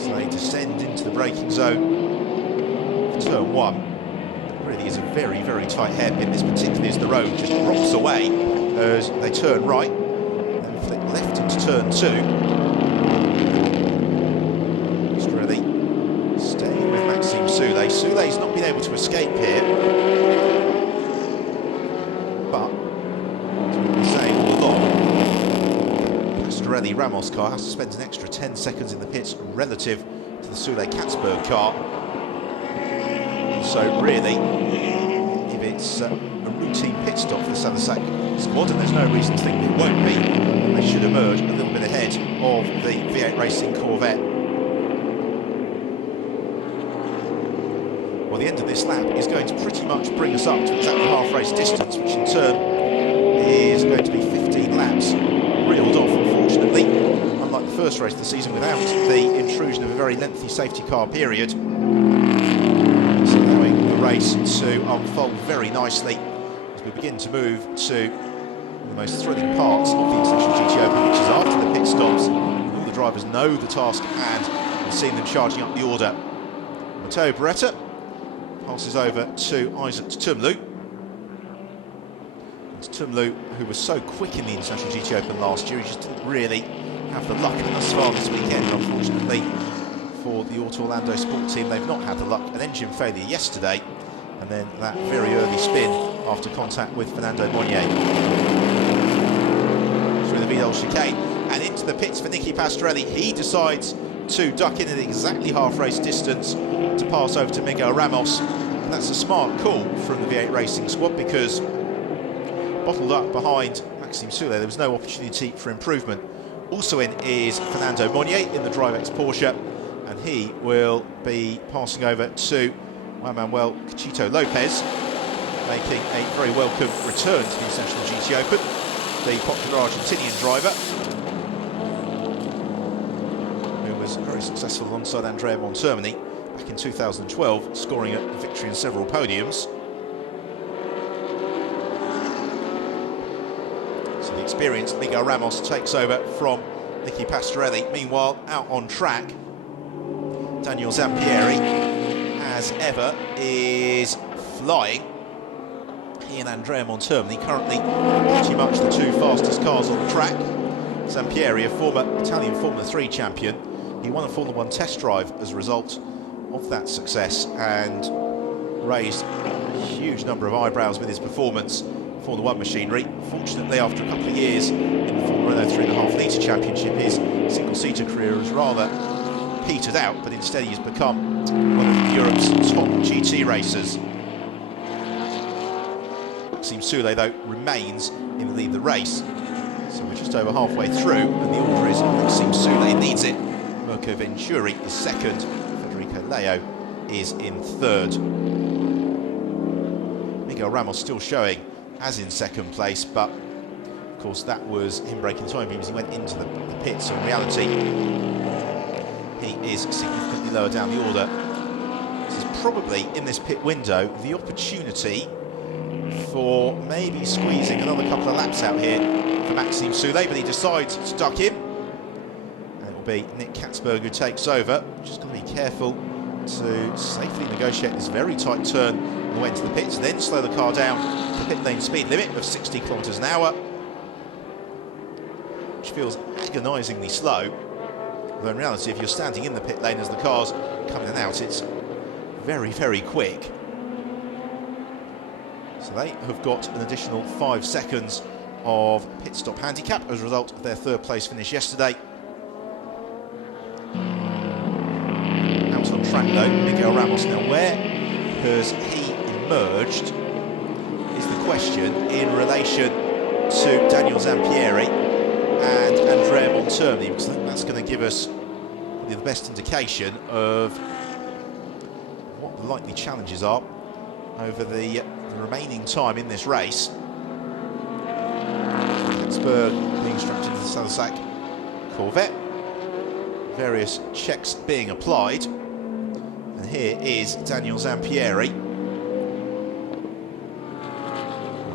So they descend into the braking zone for turn 1. It really is a very, very tight hairpin. This particularly as the road just rocks away as they turn right, then flip left into turn 2. Just really staying with Maxime Soulet. Soulet's not been able to escape here. But, as we've been saying all along, Pastorelli Ramos car has to spend an extra 10 seconds in the pits relative to the Soulet-Katzberg car. So really, if it's a routine pit stop for the Salisac squad, and there's no reason to think it won't be, they should emerge a little bit ahead of the V8 Racing Corvette. Well, the end of this lap is going to pretty much bring us up to exactly half-race distance, which in turn is going to be 15 laps reeled off, unfortunately. Unlike the first race of the season, without the intrusion of a very lengthy safety car period. So allowing the race to unfold very nicely as we begin to move to the most thrilling parts of the International GT Open, which is after the pit stops. All the drivers know the task at hand and seeing them charging up the order. Matteo Beretta passes over to Isaac Tumlu. Tumlu, who was so quick in the International GT Open last year, he just didn't really have the luck thus far this weekend. Unfortunately for the Auto Orlando Sport team, they've not had the luck. An engine failure yesterday, and then that very early spin after contact with Fernando Monnier. Through the Vidal chicane and into the pits for Nicky Pastorelli. He decides to duck in at exactly half-race distance to pass over to Miguel Ramos. And that's a smart call from the V8 Racing squad, because bottled up behind Maxime Soulet, there was no opportunity for improvement. Also in is Fernando Monnier in the DriveX Porsche, and he will be passing over to Juan Manuel Cachito Lopez, making a very welcome return to the International GT Open. The popular Argentinian driver, who was very very successful alongside Andrea Montermini back in 2012, scoring a victory in several podiums. So the experienced Miguel Ramos takes over from Nicky Pastorelli. Meanwhile, out on track, Daniel Zampieri, as ever, is flying. He and Andrea Montermini currently pretty much the two fastest cars on the track. Zampieri, a former Italian Formula 3 champion, he won a Formula 1 test drive as a result of that success and raised a huge number of eyebrows with his performance for the 1 machinery. Fortunately, after a couple of years in the Formula Renault 3.5 litre championship, his single-seater career has rather petered out, but instead he's become one of Europe's top GT racers. Maxime Soulet, though, remains in the lead of the race. So we're just over halfway through, and the order is Maxime Soulet leads it. Mirko Venturi is second. Federico Leo is in third. Miguel Ramos still showing as in second place, but of course that was him breaking time because he went into the pits. So in reality, he is significantly lower down the order. This is probably, in this pit window, the opportunity for maybe squeezing another couple of laps out here for Maxime Soulet, but he decides to duck in. And it will be Nick Katzberg who takes over. Just going to be careful to safely negotiate this very tight turn on the way into the pits, then slow the car down to the pit lane speed limit of 60 kilometres an hour, which feels agonisingly slow. Although in reality, if you're standing in the pit lane as the car's coming in and out, it's very, very quick. So they have got an additional 5 seconds of pit stop handicap as a result of their third place finish yesterday. Out on track though, Miguel Ramos. Now where has he emerged is the question in relation to Daniel Zampieri and Andrea Montermini, because I think that's going to give us the best indication of what the likely challenges are over the remaining time in this race. Katzberg being strapped into the Salsac Corvette, various checks being applied, and here is Daniel Zampieri.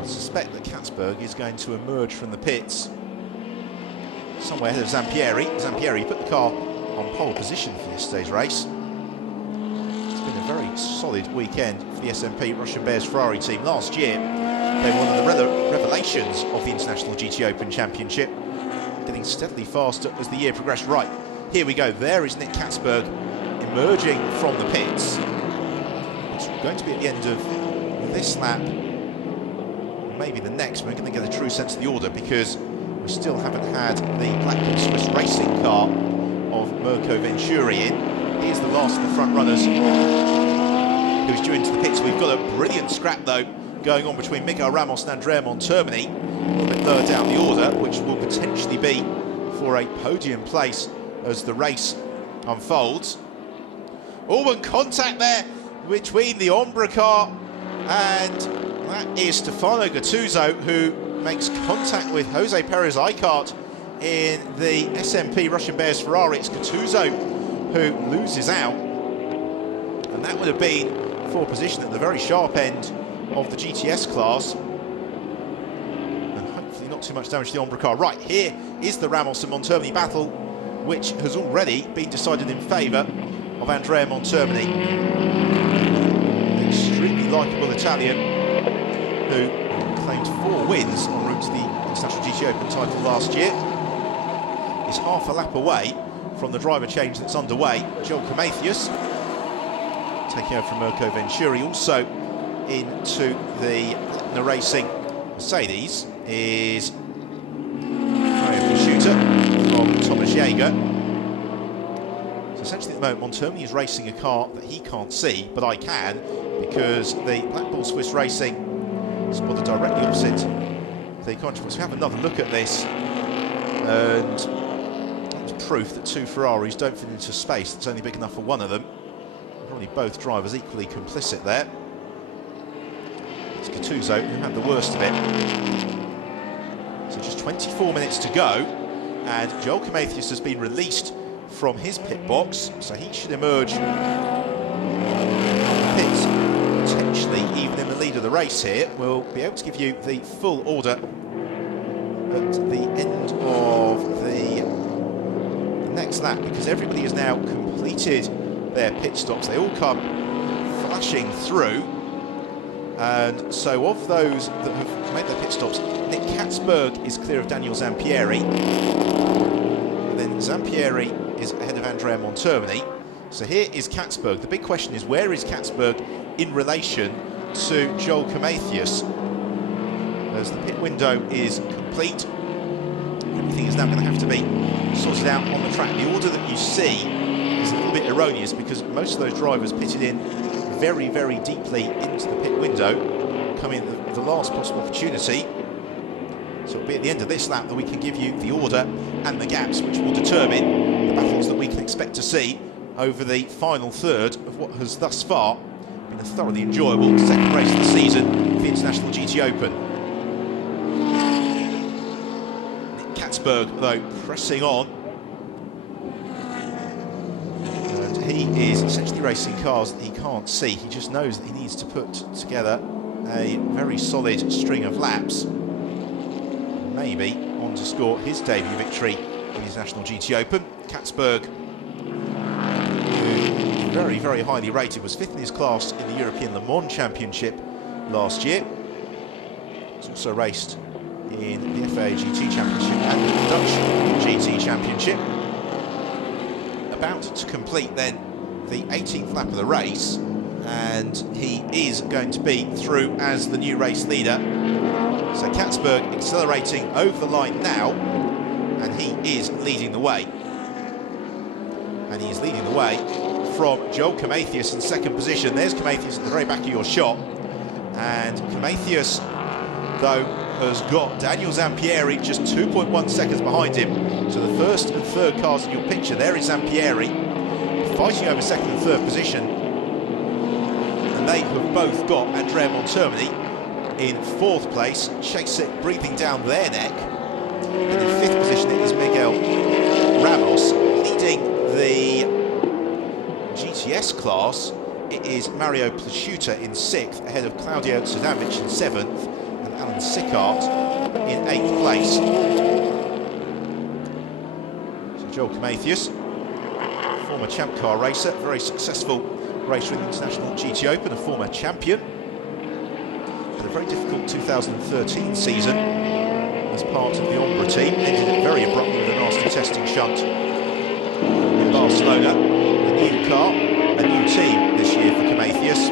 I suspect that Katzberg is going to emerge from the pits somewhere ahead of Zampieri. Zampieri put the car on pole position for yesterday's race. It's been a very solid weekend for the SMP Russian Bears Ferrari team. Last year, they were one of the revelations of the International GT Open Championship, getting steadily faster as the year progressed. Right, here we go. There is Nick Katzberg emerging from the pits. It's going to be at the end of this lap, maybe the next. We're going to get a true sense of the order because we still haven't had the Black Bull Swiss racing car of Mirko Venturi in. Here's the last of the front runners who's due into the pits. We've got a brilliant scrap though going on between Miguel Ramos and Andrea Montermini, a little bit lower down the order, which will potentially be for a podium place as the race unfolds. Oh, and contact there between the Ombra car, and that is Stefano Gattuso, who makes contact with Jose Perez Icart in the SMP Russian Bears Ferrari. It's Gattuso who loses out, and that would have been for position at the very sharp end of the GTS class, and hopefully not too much damage to the Ombra car. Right, here is the Ramos and Montermini battle, which has already been decided in favour of Andrea Montermini, an extremely likeable Italian who claimed 4 wins en route to the International GT Open title last year. Is half a lap away from the driver change that's underway. Joel Prometheus taking over from Mirko Venturi. Also into the Lettner Racing Mercedes is Mario Shooter from Thomas Jaeger. So essentially at the moment Montermini is racing a car that he can't see, but I can, because the Black Bull Swiss Racing spotted directly opposite the contract. So we have another look at this, and it's proof that 2 Ferraris don't fit into space that's only big enough for one of them. Probably both drivers equally complicit there. It's Gattuso who had the worst of it. So just 24 minutes to go, and Joel Prometheus has been released from his pit box, so he should emerge pits potentially even in the lead of the race here. We'll be able to give you the full order at the end of the next lap, because everybody has now completed their pit stops. They all come flashing through, and so of those that have made their pit stops, Nick Katzberg is clear of Daniel Zampieri, then Zampieri is ahead of Andrea Montermini. So here is Katzberg. The big question is, where is Katzberg in relation to Joel Komathias? As the pit window is complete, everything is now going to have to be sorted out on the track. The order that you see is a little bit erroneous, because most of those drivers pitted in very, very deeply into the pit window, coming at the last possible opportunity. So it'll be at the end of this lap that we can give you the order and the gaps, which will determine the battles that we can expect to see over the final third of what has thus far been a thoroughly enjoyable second race of the season of the International GT Open. Nick Katzberg, though, pressing on. And he is essentially racing cars that he can't see. He just knows that he needs to put together a very solid string of laps, maybe on to score his debut victory in his National GT Open. Katzberg, who very, very highly rated, was fifth in his class in the European Le Mans Championship last year. He's also raced in the FIA GT Championship and the Dutch GT Championship. About to complete then the 18th lap of the race, and he is going to be through as the new race leader. So Katzberg accelerating over the line now, and he is leading the way. And he is leading the way from Joel Komathias in second position. There's Komathias at the very back of your shot. And Komathias, though, has got Daniel Zampieri just 2.1 seconds behind him. So the first and third cars in your picture, there is Zampieri, fighting over second and third position. And they have both got Andrea Montermini in fourth place, chase it breathing down their neck. And in fifth position it is Miguel Ramos. Leading the GTS class, it is Mario Placiuta in sixth, ahead of Claudio Zdanovic in seventh and Alan Sickart in eighth place. So Joel Komathias, former champ car racer, very successful racer in the International GT Open, a former champion. Had a very difficult 2013 season as part of the Ombra team, ended it very abruptly with a nasty testing shunt in Barcelona. A new car, a new team this year for Komathias.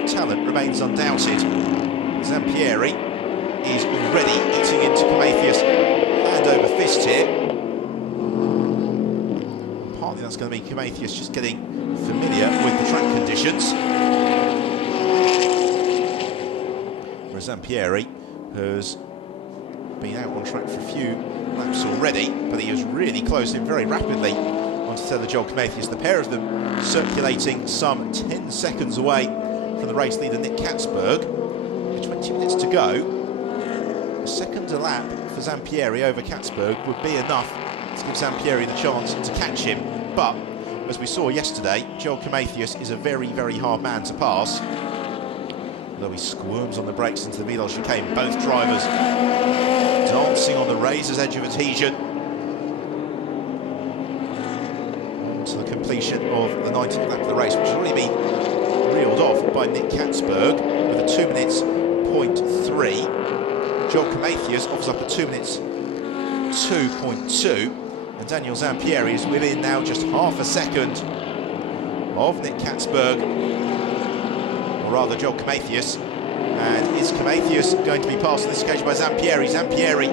His talent remains undoubted. Zampieri is already eating into Komathias hand over fist here. Partly that's going to be Komathias just getting familiar with the track conditions. Whereas Zampieri has been out on track for a few laps already, but he has really closed in very rapidly onto Tether Joel Komathias. The pair of them circulating some 10 seconds away from the race leader Nick Katzberg. With 20 minutes to go, a second a lap for Zampieri over Katzberg would be enough to give Zampieri the chance to catch him. But as we saw yesterday, Joel Komathias is a very, very hard man to pass. Although he squirms on the brakes into the Vidal chicane, both drivers dancing on the razor's edge of adhesion. To the completion of the 19th lap of the race, which has already been reeled off by Nick Katzberg with a 2 minutes 0.3. Joel Komathias offers up a 2 minutes 2.2, and Daniel Zampieri is within now just half a second of Nick Katzberg, or rather Joel Komathias. And is Komathias going to be passed on this occasion by Zampieri? Zampieri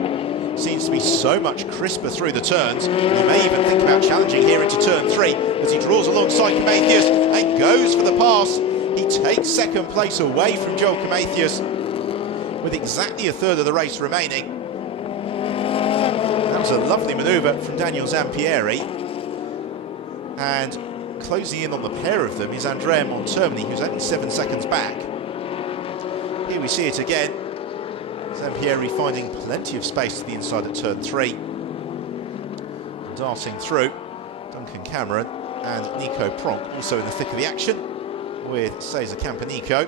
seems to be so much crisper through the turns. He may even think about challenging here into turn 3 as he draws alongside Komathias and goes for the pass. He takes second place away from Joel Komathias with exactly a third of the race remaining. That was a lovely manoeuvre from Daniel Zampieri. And closing in on the pair of them is Andrea Montermini, who's only 7 seconds back. Here we see it again. Zampieri finding plenty of space to the inside at turn 3. Darting through. Duncan Cameron and Nico Pronk also in the thick of the action with Cesar Campanico.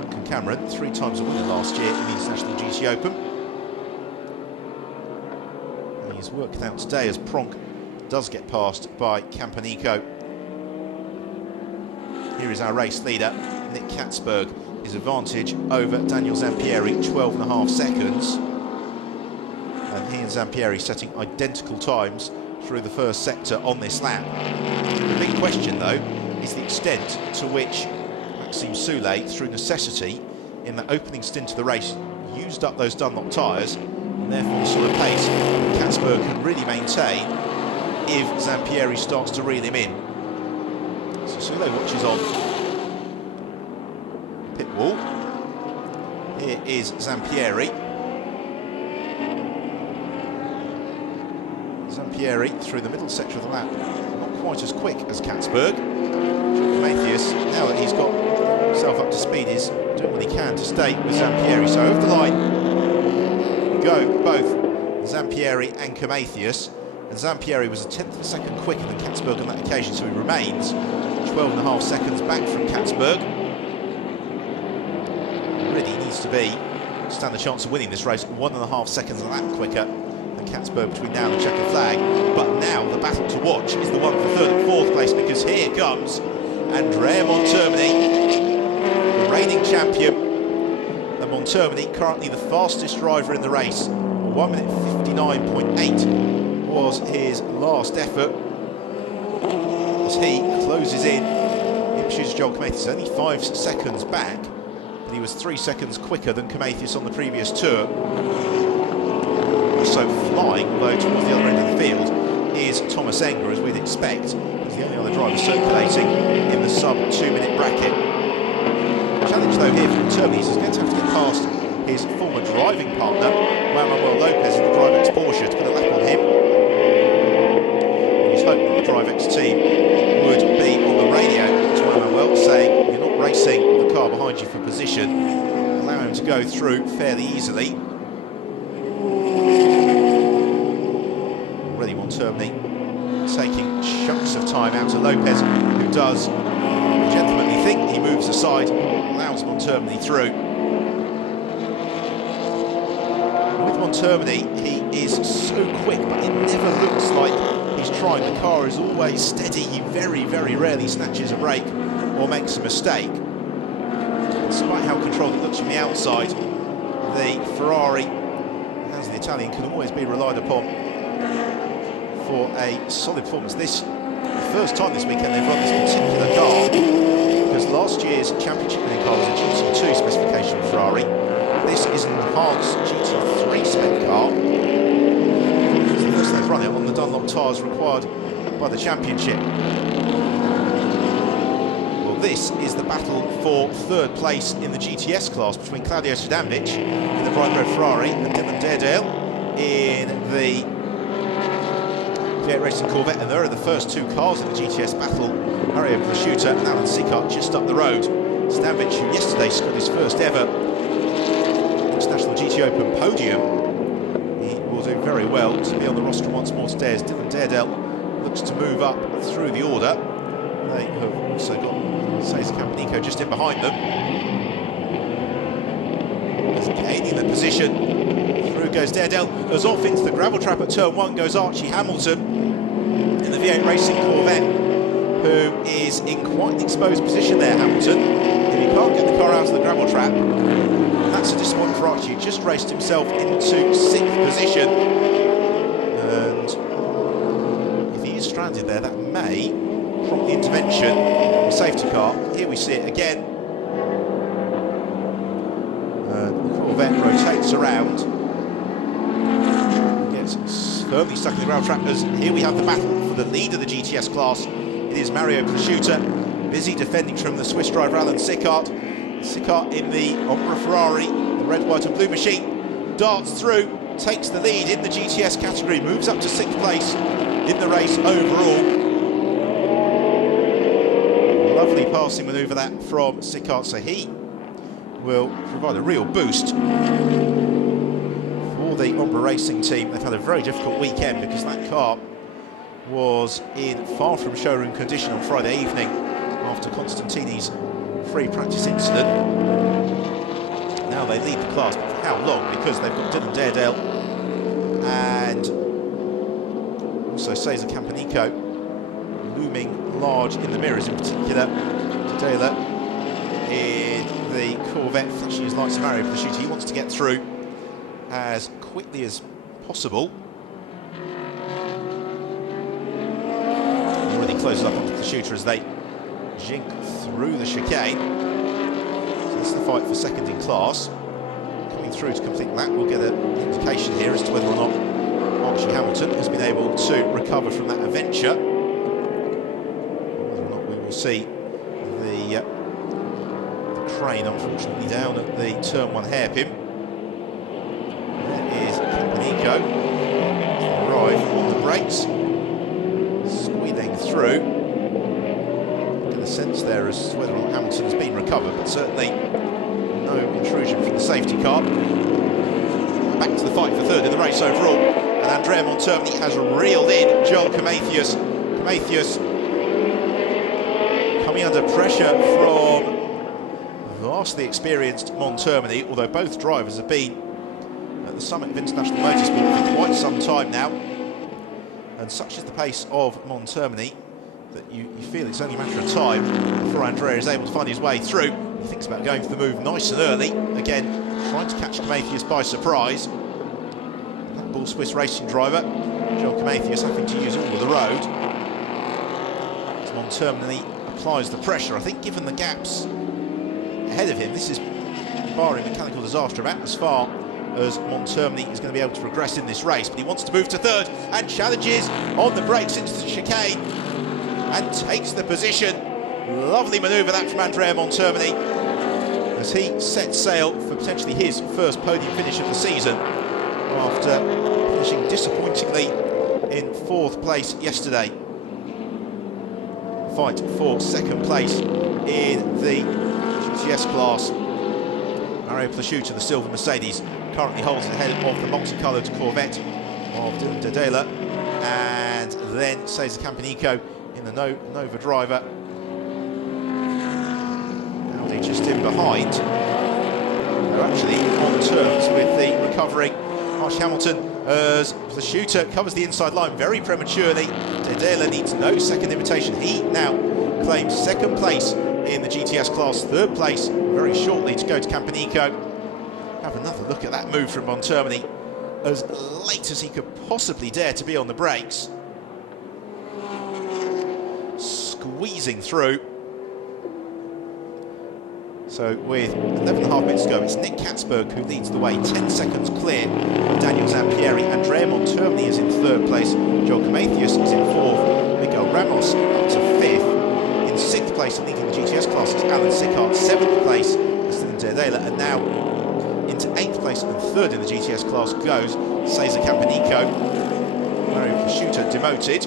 Duncan Cameron, 3 times a winner last year in the International GT Open. And he's worked out today as Pronk does get passed by Campanico. Here is our race leader, Nick Katzberg. His advantage over Daniel Zampieri, 12.5 seconds. And he and Zampieri setting identical times through the first sector on this lap. The big question, though, is the extent to which Maxime Soulet, through necessity, in the opening stint of the race, used up those Dunlop tyres, and therefore the sort of pace Katzberg can really maintain if Zampieri starts to reel him in. So Soulet watches on pit wall. Here is Zampieri. Zampieri through the middle sector of the lap, not quite as quick as Katzberg. Mathias, now that he's got himself up to speed, is doing what he can to stay with Zampieri. So over the line go both Zampieri and Mathias. And Zampieri was a 1/10 of a second quicker than Katzberg on that occasion, so he remains 12.5 seconds back from Katzberg. Really needs to stand the chance of winning this race 1.5 seconds a lap quicker than Katzberg between now and the checkered flag. But now the battle to watch is the one for 3rd and 4th place, because here comes Andrea Montermini, the reigning champion. And Montermini currently the fastest driver in the race. 1 minute 59.8 was his last effort. As he closes in, Ipswich Joel Comathius only 5 seconds back, but he was 3 seconds quicker than Comathius on the previous tour. Also flying, although towards the other end of the field, is Thomas Enger, as we'd expect. He's the only other driver circulating in the sub-2 minute bracket. The challenge though here for Montermini is he's going to have to get past his former driving partner, Juan Manuel Lopez, in the Drivex Porsche, to put a lap on him. He's hoping that the Drivex team would be on the radio to Juan Manuel, saying, "You're not racing the car behind you for position. Allow him to go through fairly easily." Already Montermini taking chunks of time out to Lopez, who does a gentlemanly thing. He moves aside, allows Montermini through. With Montermini, he is so quick, but it never looks like he's trying. The car is always steady. He very, very rarely snatches a brake or makes a mistake. Despite how controlled it looks from the outside, the Ferrari, as the Italian, can always be relied upon for a solid performance. This the first time this weekend they've run this particular car, because last year's championship winning car was a GT2 specification Ferrari. This is an enhanced GT3 spec car. It's the first they've run it on the Dunlop tyres required by the championship. Well, this is the battle for 3rd place in the GTS class between Claudio Zdanovic in the bright red Ferrari and Dylan Dairdale in the V8 Racing Corvette. And there are the first 2 cars in the GTS battle, Mario Prosciutto and Alan Sicart, just up the road. Zdanovic, who yesterday scored his first ever International GT Open podium, he will do very well to be on the rostrum once more today, as Dylan Dairdale looks to move up through the order. They have also got Cesar Campanico just in behind them. As gaining the position, through goes Dairdale, as off into the gravel trap at turn 1 goes Archie Hamilton in the V8 Racing Corvette, who is in quite an exposed position there, Hamilton. If he can't get the car out of the gravel trap, that's a disappointment for Archie. He just raced himself into 6th position, and if he is stranded there, that may prompt the intervention of a safety car. Here we see it again. The Corvette rotates around, gets firmly stuck in the gravel trap, as here we have the battle for the lead of the GTS class. It is Mario Prosciutto, busy defending from the Swiss driver Alan Sicart. Sicart in the Opera Ferrari, the red, white and blue machine, darts through, takes the lead in the GTS category, moves up to 6th place in the race overall. Lovely passing manoeuvre that from Sicart, so he will provide a real boost for the Opera Racing team. They've had a very difficult weekend because that car was in far from showroom condition on Friday evening after Constantini's free practice incident. Now they lead the class, but for how long? Because they've got Dylan Daredale and also Cesar Campanico looming large in the mirrors, in particular Daredale in the Corvette flashing his lights to Mario Plasciuta. He wants to get through as quickly as possible. Already closes up onto the shooter as they jink through the chicane. So this is the fight for second in class. Coming through to complete that, we'll get an indication here as to whether or not Archie Hamilton has been able to recover from that adventure. Whether or not we will see the crane, unfortunately, down at the turn 1 hairpin. There is Campanico. Arrive on the brakes. Squealing through. Get a sense there as to whether or not Hamilton has been recovered, but certainly no intrusion from the safety car. Back to the fight for third in the race overall. And Andrea Montermini has reeled in Joel Camathius. Camathius coming under pressure from vastly experienced Montermini, although both drivers have been at the summit of international motorsport for quite some time now. And such is the pace of Montermini that you feel it's only a matter of time before Andrea is able to find his way through. He thinks about going for the move nice and early. Again, trying to catch Camathius by surprise. That Bull Swiss racing driver, Joel Camathius, having to use all of the road. As Montermini applies the pressure, I think given the gaps ahead of him, this is barring mechanical disaster about as far as Montermini is going to be able to progress in this race. But he wants to move to third and challenges on the brakes into the chicane and takes the position. Lovely manoeuvre that from Andrea Montermini as he sets sail for potentially his first podium finish of the season after finishing disappointingly in 4th place yesterday. Fight for second place in the GTS class. Mario Plasciuta, the silver Mercedes, currently holds ahead of the multicoloured Corvette of Dylan Daredale, and then Cesar Campanico in the Nova driver. Audi just in behind. They're actually on terms with the recovering Archie Hamilton as Plasciuta covers the inside line very prematurely. Daredale needs no second invitation. He now claims second place in the GTS class, third place very shortly to go to Campanico. Have another look at that move from Montermini, as late as he could possibly dare to be on the brakes. Squeezing through. So with 11.5 minutes to go, it's Nick Katzberg who leads the way, 10 seconds clear of Daniel Zampieri. Andrea Montermini is in third place, Joel Camathius is in fourth, Miguel Ramos up to fifth. In sixth place, leading the GTS class, is Alan Sickhart. Seventh place is Dylan Daredale, and now into eighth place and third in the GTS class goes Cesar Campanico. Mario Plasciuta demoted.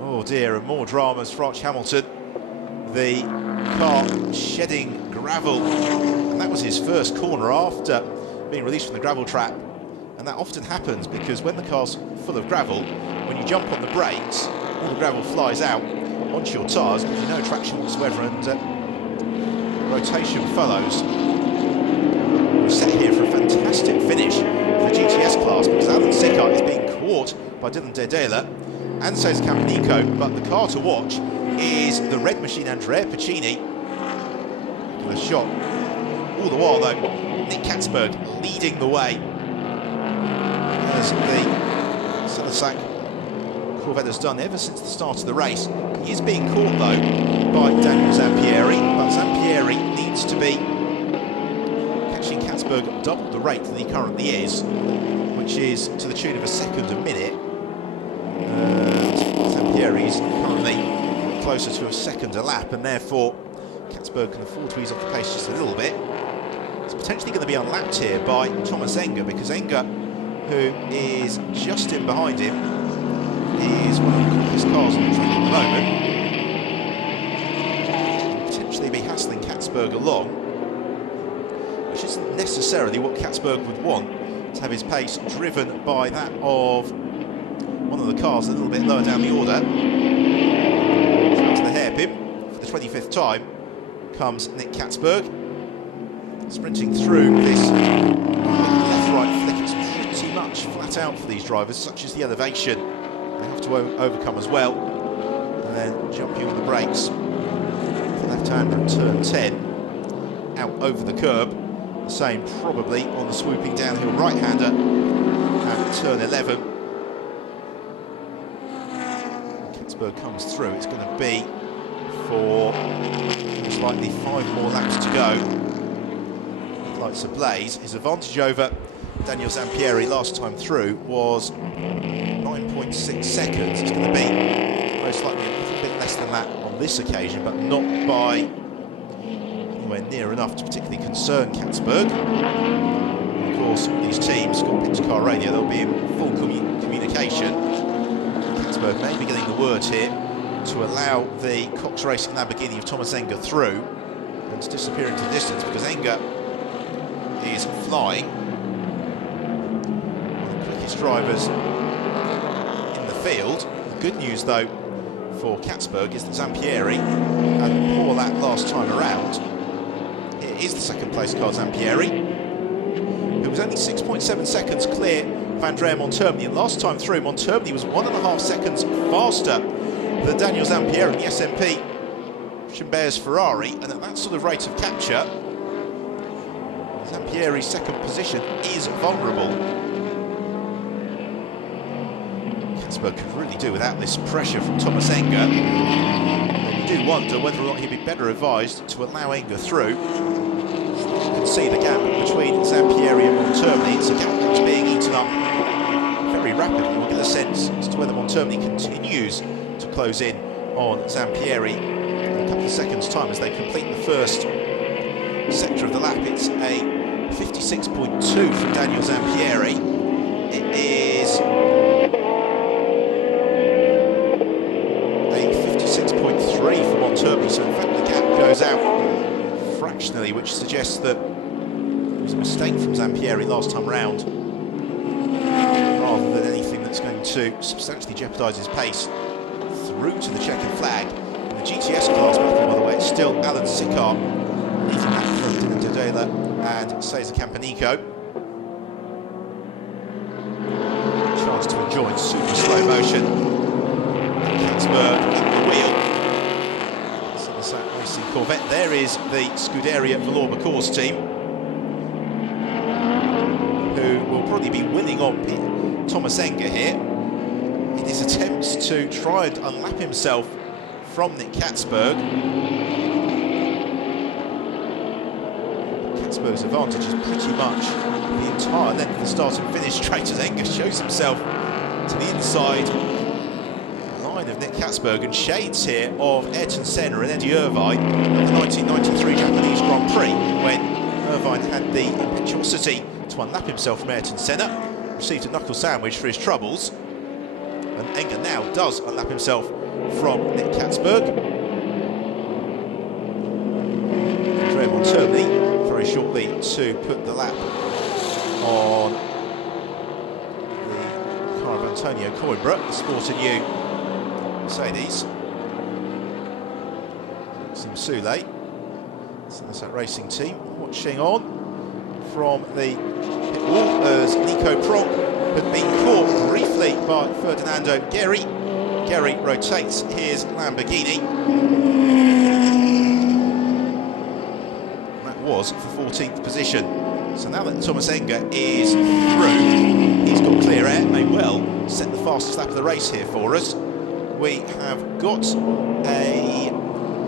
Oh dear, and more dramas for Archie Hamilton. The car shedding gravel, and that was his first corner after being released from the gravel trap. And that often happens because when the car's full of gravel, when you jump on the brakes, all the gravel flies out onto your tyres, gives you no traction whatsoever, and rotation follows. We're set here for a fantastic finish for the GTS class because Alan Sickhart is being caught by Dylan Daredale and Cesar Campanico, but the car to watch is the red machine Andrea Piccini. The shot. All the while though, Nick Katzberg leading the way as the Selesac Corvette has done ever since the start of the race. He is being caught though by Daniel Zampieri, but Zampieri needs to be catching Katzberg double the rate that he currently is, which is to the tune of a second a minute. Zampieri is currently closer to a second a lap, and therefore Katzberg can afford to ease off the pace just a little bit. It's potentially going to be unlapped here by Thomas Enger, because Enger, who is just in behind him, is one of the quickest cars on the track at the moment. Potentially be hassling Katzberg along, which isn't necessarily what Katzberg would want, to have his pace driven by that of one one of the cars a little bit lower down the order. So to the hairpin. For the 25th time comes Nick Katzberg. Sprinting through this left-right flick. It's pretty much flat out for these drivers, such as the elevation they have to overcome as well. And then jumping on the brakes. Left-hander at turn 10. Out over the curb. The same probably on the swooping downhill right-hander at turn 11. Katzberg comes through. It's going to be for most likely 5 more laps to go. Lights ablaze. His advantage over Daniel Zampieri last time through was 9.6 seconds. It's going to be most likely a little bit less than that on this occasion, but not by anywhere near enough to particularly concern Katzberg. And of course, these teams got Pits Car Radio, they'll be in full communication. Katzberg may be getting the word here to allow the Cox Racing Lamborghini of Thomas Enger through and to disappear into the distance, because Enger is flying. One of the quickest drivers in the field. The good news, though, for Katzberg is that Zampieri had a poor lap last time around. Here is the second place car, Zampieri, who was only 6.7 seconds clear of Andrea Montermini, and last time through, Montermini was 1.5 seconds faster than Daniel Zampieri in the SMP Chimber's Ferrari, and at that sort of rate of capture, Zampieri's second position is vulnerable. Katzberg could really do without this pressure from Thomas Enger. And you do wonder whether or not he'd be better advised to allow Enger through. You can see the gap between Zampieri and Montermini. It's a gap that's being eaten up very rapidly. We'll get a sense as to whether Montermini continues to close in on Zampieri in a couple of seconds' time as they complete the first sector of the lap. It's a 56.2 from Daniel Zampieri. It is a 56.3 for Montermini, so in fact the gap goes out fractionally, which suggests that it was a mistake from Zampieri last time round, rather than anything that's going to substantially jeopardise his pace through to the checkered flag. In the GTS class battle, by the way, it's still Alan Sicart leading that from Dylan Dodela and Cesar Campanico. Chance to enjoy in super slow motion. Katzberg at the wheel. Somerset Racing Corvette. There is the Scuderia Valor-Bacors team, who will probably be winning on Thomas Enger here in his attempts to try and unlap himself from Nick Katzberg. Katzberg's advantage is pretty much the entire length of the start and finish straight as Enger shows himself to the inside line of Nick Katzberg and shades here of Ayrton Senna and Eddie Irvine at the 1993 Japanese Grand Prix, when Irvine had the impetuosity to unlap himself from Ayrton Senna, received a knuckle sandwich for his troubles, and Enger now does unlap himself from Nick Katzberg. Andrea Montermini very shortly to put the lap on the car of Antonio Coimbra, the Sporting U Mercedes. Maxime Soulé, Somerset Racing team, watching on from the pit wall as Nico Pronk had been caught briefly by Ferdinando Geri. Geri rotates his Lamborghini. That was for 14th position. So now that Thomas Enger is through, he's got clear air, may well set the fastest lap of the race here for us. We have got a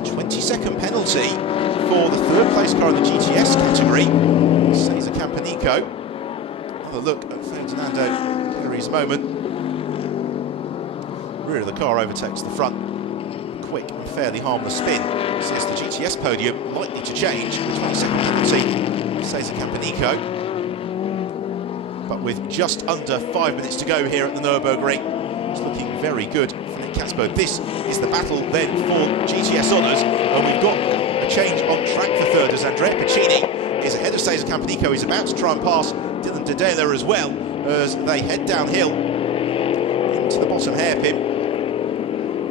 20-second penalty for the third place car in the GTS category, Cesar Campanico. Another look at Ferdinando Geri's moment. Rear of the car overtakes the front. A quick and fairly harmless spin says the GTS podium likely to change. The 20-second penalty, Cesar Campanico. But with just under 5 minutes to go here at the Nürburgring, it's looking very good for Nick Katzberg. This is the battle then for GTS honours, and we've got a change on track for third as Andrea Piccini is ahead of Cesar Campanico. He's about to try and pass Dylan Dodela as well as they head downhill in into the bottom hairpin.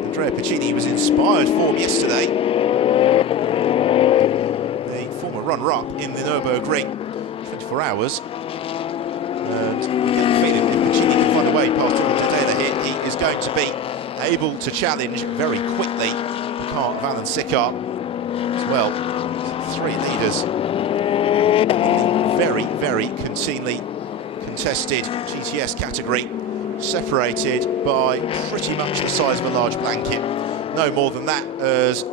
Andrea Piccini was inspired form yesterday. The former runner-up in the Nürburgring 24 hours. And I get the feeling if Piccini can find a way past Dylan Dedela here, he is going to be able to challenge very quickly the car of Alan Sicart as well. Three leaders in the very, very keenly contested GTS category, separated by pretty much the size of a large blanket. No more than that as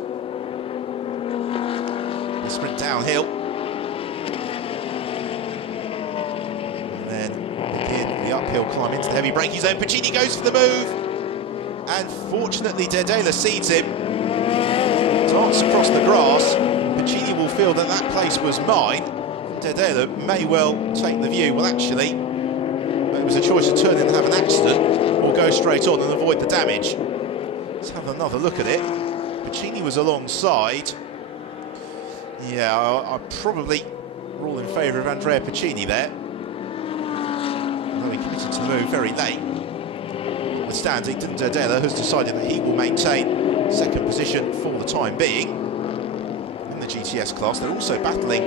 the sprint downhill. And then begin the uphill climb into the heavy braking zone. Piccini goes for the move, and fortunately Dedela seeds him. Darts across the grass. Piccini will feel that that place was mine. Dedela may well take the view, well actually, it was a choice to turn in and have an accident or go straight on and avoid the damage. Let's have another look at it. Piccini was alongside. Yeah, I probably rule in favour of Andrea Piccini there. Although he committed to the move very late. Notwithstanding, Dylan Dedela has decided that he will maintain second position for the time being in the GTS class. They're also battling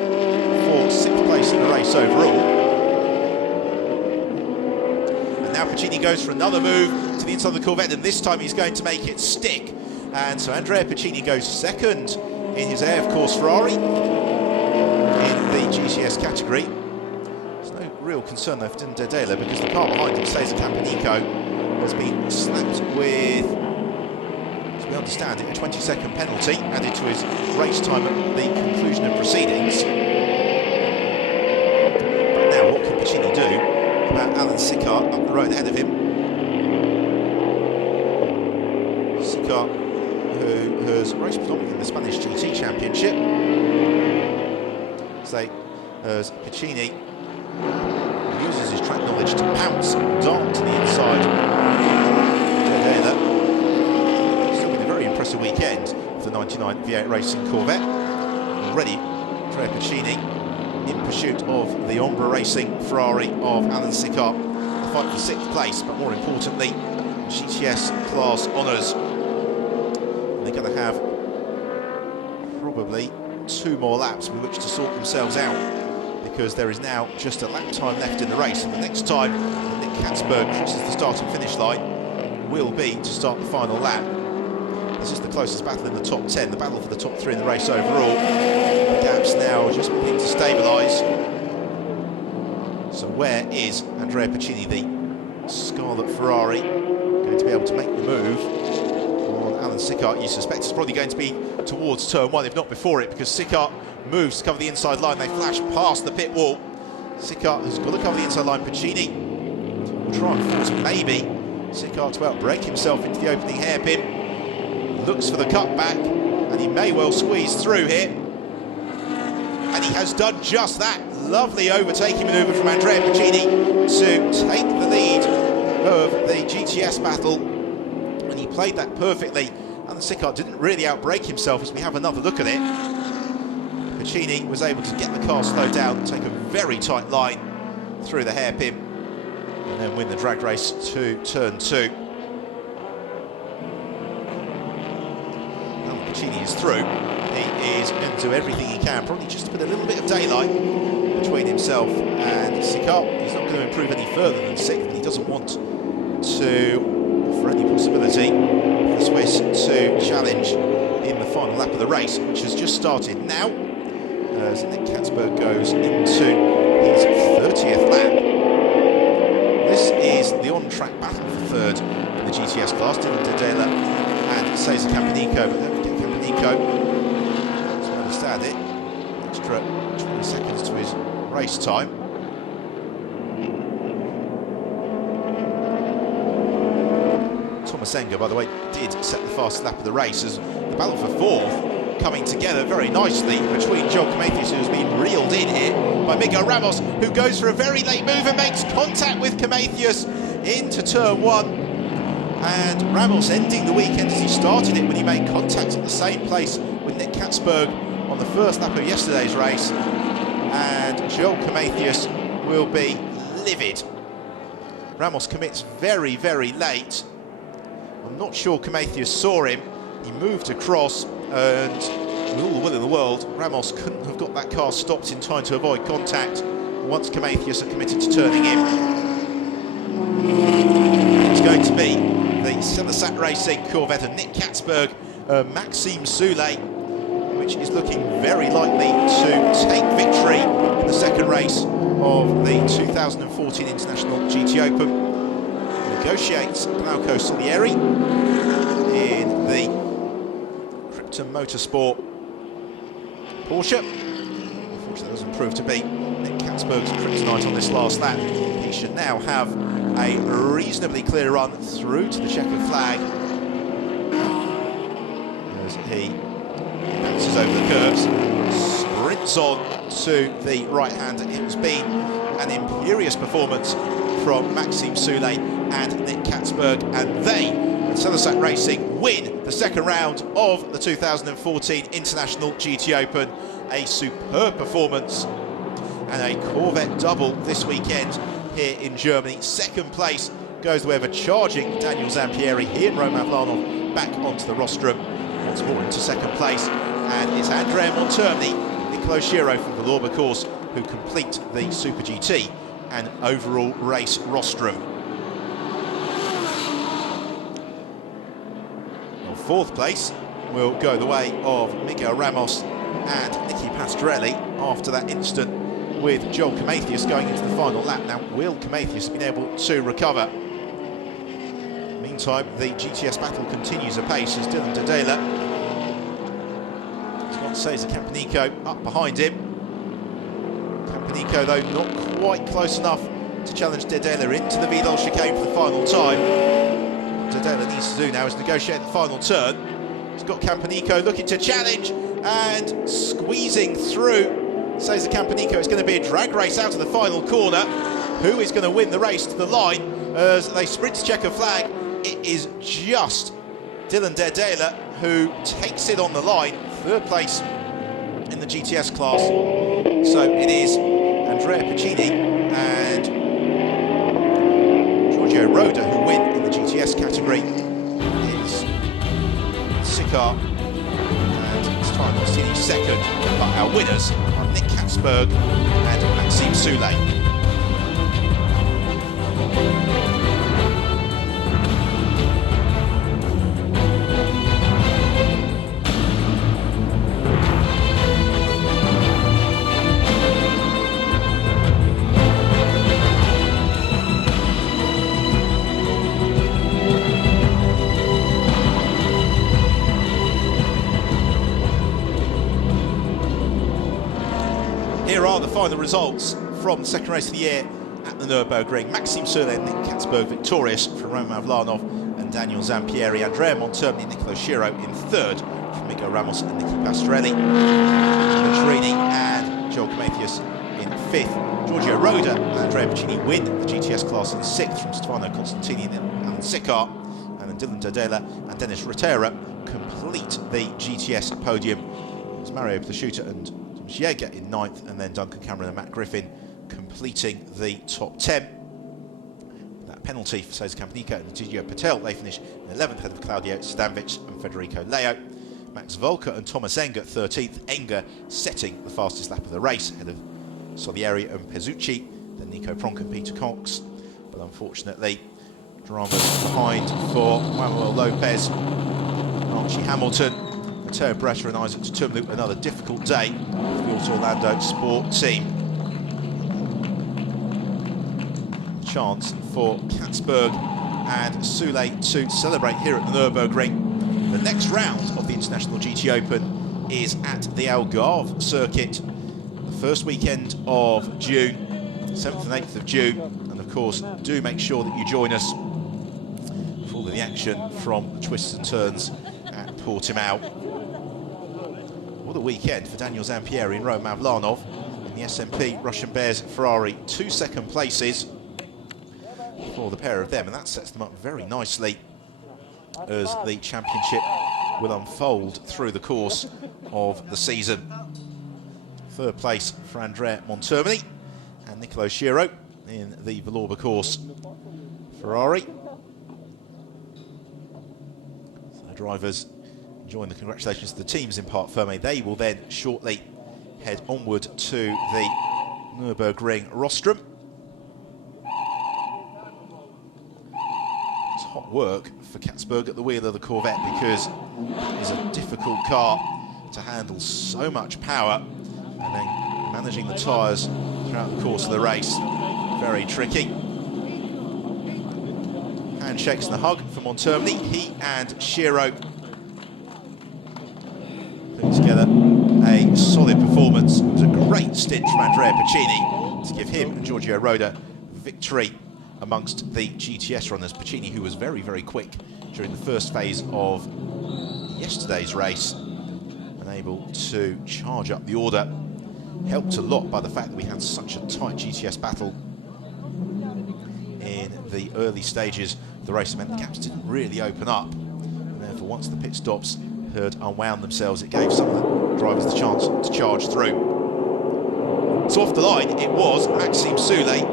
for sixth place in the race overall. Now Piccini goes for another move to the inside of the Corvette, and this time he's going to make it stick. And so Andrea Piccini goes second in his AF Course Ferrari in the GTS category. There's no real concern though for Dylan Dedela, because the car behind him, Cesar Campanico, has been slapped with, as we understand it, a 20-second penalty added to his race time at the conclusion of proceedings. But now what can Piccini do about Alan Sicart up the road ahead of him? Sicart, who has raced predominantly in the Spanish GT Championship. So, as Piccini uses his track knowledge to pounce and dart to the inside. Dedela. Still been a very impressive weekend for the 99 V8 Racing Corvette. Already, Andrea Piccini in pursuit of the Ombre Racing Ferrari of Alan Sicart. The fight for sixth place, but more importantly, GTS class honours. They're going to have probably 2 more laps with which to sort themselves out, because there is now just a lap time left in the race, and the next time that Nick Katzberg crosses the start and finish line will be to start the final lap. This is the closest battle in the top 10, the battle for the top 3 in the race overall. The gaps now just begin to stabilise. So where is Andrea Piccini, the Scarlet Ferrari, going to be able to make the move on Alan Sicart? You suspect it's probably going to be towards turn 1, if not before it, because Sicart moves to cover the inside line. They flash past the pit wall. Sicart has got to cover the inside line. Piccini will try and force maybe Sicart to outbrake himself into the opening hairpin. Looks for the cutback, and he may well squeeze through here. And he has done just that. Lovely overtaking manoeuvre from Andrea Piccini to take the lead of the GTS battle. And he played that perfectly. And Sicart didn't really outbrake himself, as we have another look at it. Piccini was able to get the car slowed down, take a very tight line through the hairpin, and then win the drag race to turn 2. Now Piccini is through. He is going to do everything he can, probably just to put a little bit of daylight between himself and Sicart. He's not going to improve any further than 6th, but he doesn't want to offer any possibility for the Swiss to challenge in the final lap of the race, which has just started now, as Nick Katzberg goes into his 30th lap. This is the on-track battle for third in the GTS class. Dylan Dedela and Cesar Campanico, but don't forget Campanico, as I understand it, extra 20 seconds to his race time. Thomas Enger, by the way, did set the fastest lap of the race, as the battle for 4th coming together very nicely between Joel Camathius, who has been reeled in here by Miguel Ramos, who goes for a very late move and makes contact with Camathius into turn 1. And Ramos ending the weekend as he started it, when he made contact at the same place with Nick Katzberg on the first lap of yesterday's race. And Joel Camathius will be livid Ramos commits very, very late. I'm not sure Camathius saw him. He moved across, and with all the will in the world, Ramos couldn't have got that car stopped in time to avoid contact once Camathius had committed to turning in. It's going to be the Selesat Racing Corvette of Nick Katzberg, Maxime Soulet, which is looking very likely to take victory in the second race of the 2014 International GT Open. Negotiates Glauco Solieri in the Krypton Motorsport Porsche. Unfortunately, that doesn't prove to be Nick Katzberg's kryptonite on this last lap. He should now have a reasonably clear run through to the checkered flag as he bounces over the curves, sprints on to the right-hander. It has been an imperious performance from Maxime Soulet and Nick Katzberg, and they, at Selesat Racing, win the second round of the 2014 International GT Open. A superb performance and a Corvette double this weekend here in Germany. Second place goes the way of a charging Daniel Zampieri. He and Roman Vlanov back onto the rostrum once more into second place, and it's Andrea Montermini, Nicolo Schiro from Valour Course who complete the Super GT and overall race rostrum. Well, fourth place will go the way of Miguel Ramos and Nicky Pastorelli after that incident with Joel Camathius going into the final lap. Now, will Camathius have been able to recover? Meantime, the GTS battle continues apace as Dylan Dedela has got Cesar Campanico up behind him. Campanico, though, not quite close enough to challenge Dedela into the Vidal chicane for the final time. What Dedela needs to do now is negotiate the final turn. He's got Campanico looking to challenge and squeezing through Cesar Campanico. It's going to be a drag race out of the final corner. Who is going to win the race to the line as they sprint to checker flag? It is just Dylan Dedela who takes it on the line, third place in the GTS class. So it is Andrea Piccini and Giorgio Roda who win in the GTS category. It's Sikar and Stefano Agostini second, but our winners are Nick Katzberg and Maxime Soulet. Here are the final results from the second race of the year at the Nürburgring. Maxime Soulet and Nick Katzberg victorious from Roman Vlanov and Daniel Zampieri. Andrea Montermini and Nicolo Schiro in third from Miguel Ramos and Nicky Pastorelli. Petrini and Joel Camathius in fifth. Giorgio Roda and Andrea Piccini win the GTS class in sixth from Stefano Constantini and Alan Sikar. And then Dylan Dedela and Dennis Rotera complete the GTS podium. It's Mario Plasciuta and Jäger in ninth, and then Duncan Cameron and Matt Griffin completing the top 10. That penalty for Cesar Campanico and Didier Patel, they finish in 11th ahead of Claudio Stanvic and Federico Leo. Max Volker and Thomas Enger 13th, Enger setting the fastest lap of the race ahead of Solieri and Pezzucci, then Nico Pronk and Peter Cox. But unfortunately, dramas behind for Manuel Lopez, Archie Hamilton, Matteo Bretta and Isaac Tumlu. Another difficult day for the Auto Orlando Sport team. Chance for Katzberg and Soulet to celebrate here at the Nürburgring. The next round of the International GT Open is at the Algarve circuit, the first weekend of June, 7th and 8th of June. And of course, do make sure that you join us for all of the action from the twists and turns at Portimao. What a weekend for Daniel Zampieri and Roman Vlanov in the SMP Russian Bears Ferrari. 2 second places for the pair of them, and that sets them up very nicely as the championship will unfold through the course of the season. Third place for Andrea Montermini and Nicolo Schiro in the Valour Course Ferrari. So the drivers enjoying the congratulations to the teams in Parc Fermé. They will then shortly head onward to the Nürburgring rostrum. Top work for Katzberg at the wheel of the Corvette, because it is a difficult car to handle so much power, and then managing the tyres throughout the course of the race, very tricky. Handshakes and a hug from Montermini. He and Shiro putting together a solid performance. It was a great stint from Andrea Piccini to give him and Giorgio Roda victory amongst the GTS runners. Piccini, who was very, very quick during the first phase of yesterday's race, and able to charge up the order. Helped a lot by the fact that we had such a tight GTS battle in the early stages of the race. It meant the gaps didn't really open up, and therefore once the pit stops had unwound themselves, it gave some of the drivers the chance to charge through. So off the line it was Maxime Soulé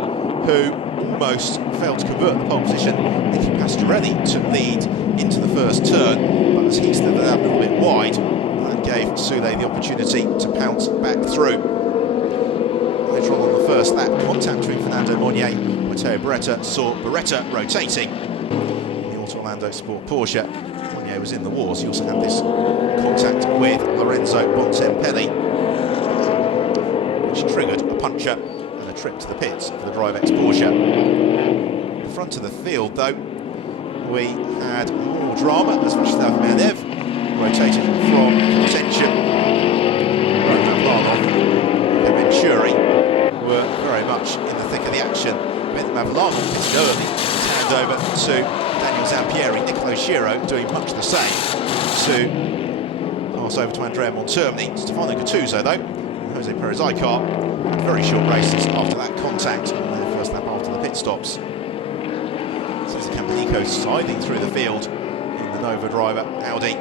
who almost failed to convert the pole position. Nicky Pastorelli took lead into the first turn, but as he slid out a little bit wide, that gave Soulé the opportunity to pounce back through. Later on the first lap, contact between Fernando Monnier and Matteo Beretta saw Beretta rotating. In the Auto Orlando Sport Porsche, Monnier was in the wars. He also had this contact with Lorenzo Bontempelli, which triggered a puncture and a trip to the pits for the DriveX Porsche. In front of the field, though, we had more drama as Vyacheslav Mernev rotated from contention. Roman Mavlanov and Venturi were very much in the thick of the action. Mavlanov pitched early, hand over to Daniel Zampieri. Nicolo Schiro doing much the same to pass over to Andrea Montermini. Stefano Gattuso, though, and Jose Perez Icar had very short races after that contact on their first lap after the pit stops. Cesar Campanico sidling through the field in the Nova driver Audi.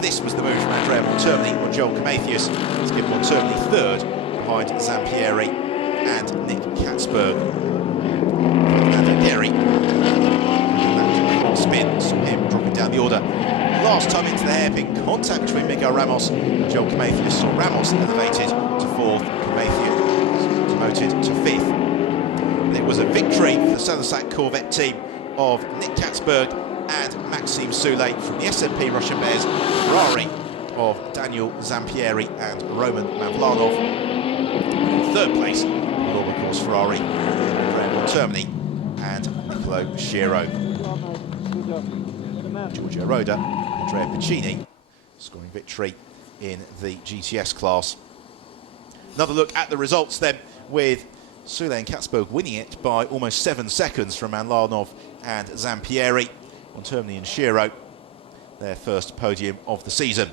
This was the move from Andrea Montermini on Joel Camathius to give Montermini third behind Zampieri and Nick Katzberg. Fernando Gehry, that spin saw him dropping down the order. Last time into the hairpin, contact between Miguel Ramos and Joel Camathius saw Ramos elevated to fourth, Camathius demoted to fifth. And it was a victory for the Selesac Corvette team of Nick Katzberg and Maxime Soulé from the SMP Russian Bears, Ferrari of Daniel Zampieri and Roman Mavlanov. In third place, Normal Course Ferrari, Andrea Montermini and Nicolo Schiro. Giorgio Roda, Andrea Piccini scoring victory in the GTS class. Another look at the results then, with Soulé and Katzberg winning it by almost 7 seconds from Mavlanov and Zampieri. Montermini and Schiro, their first podium of the season.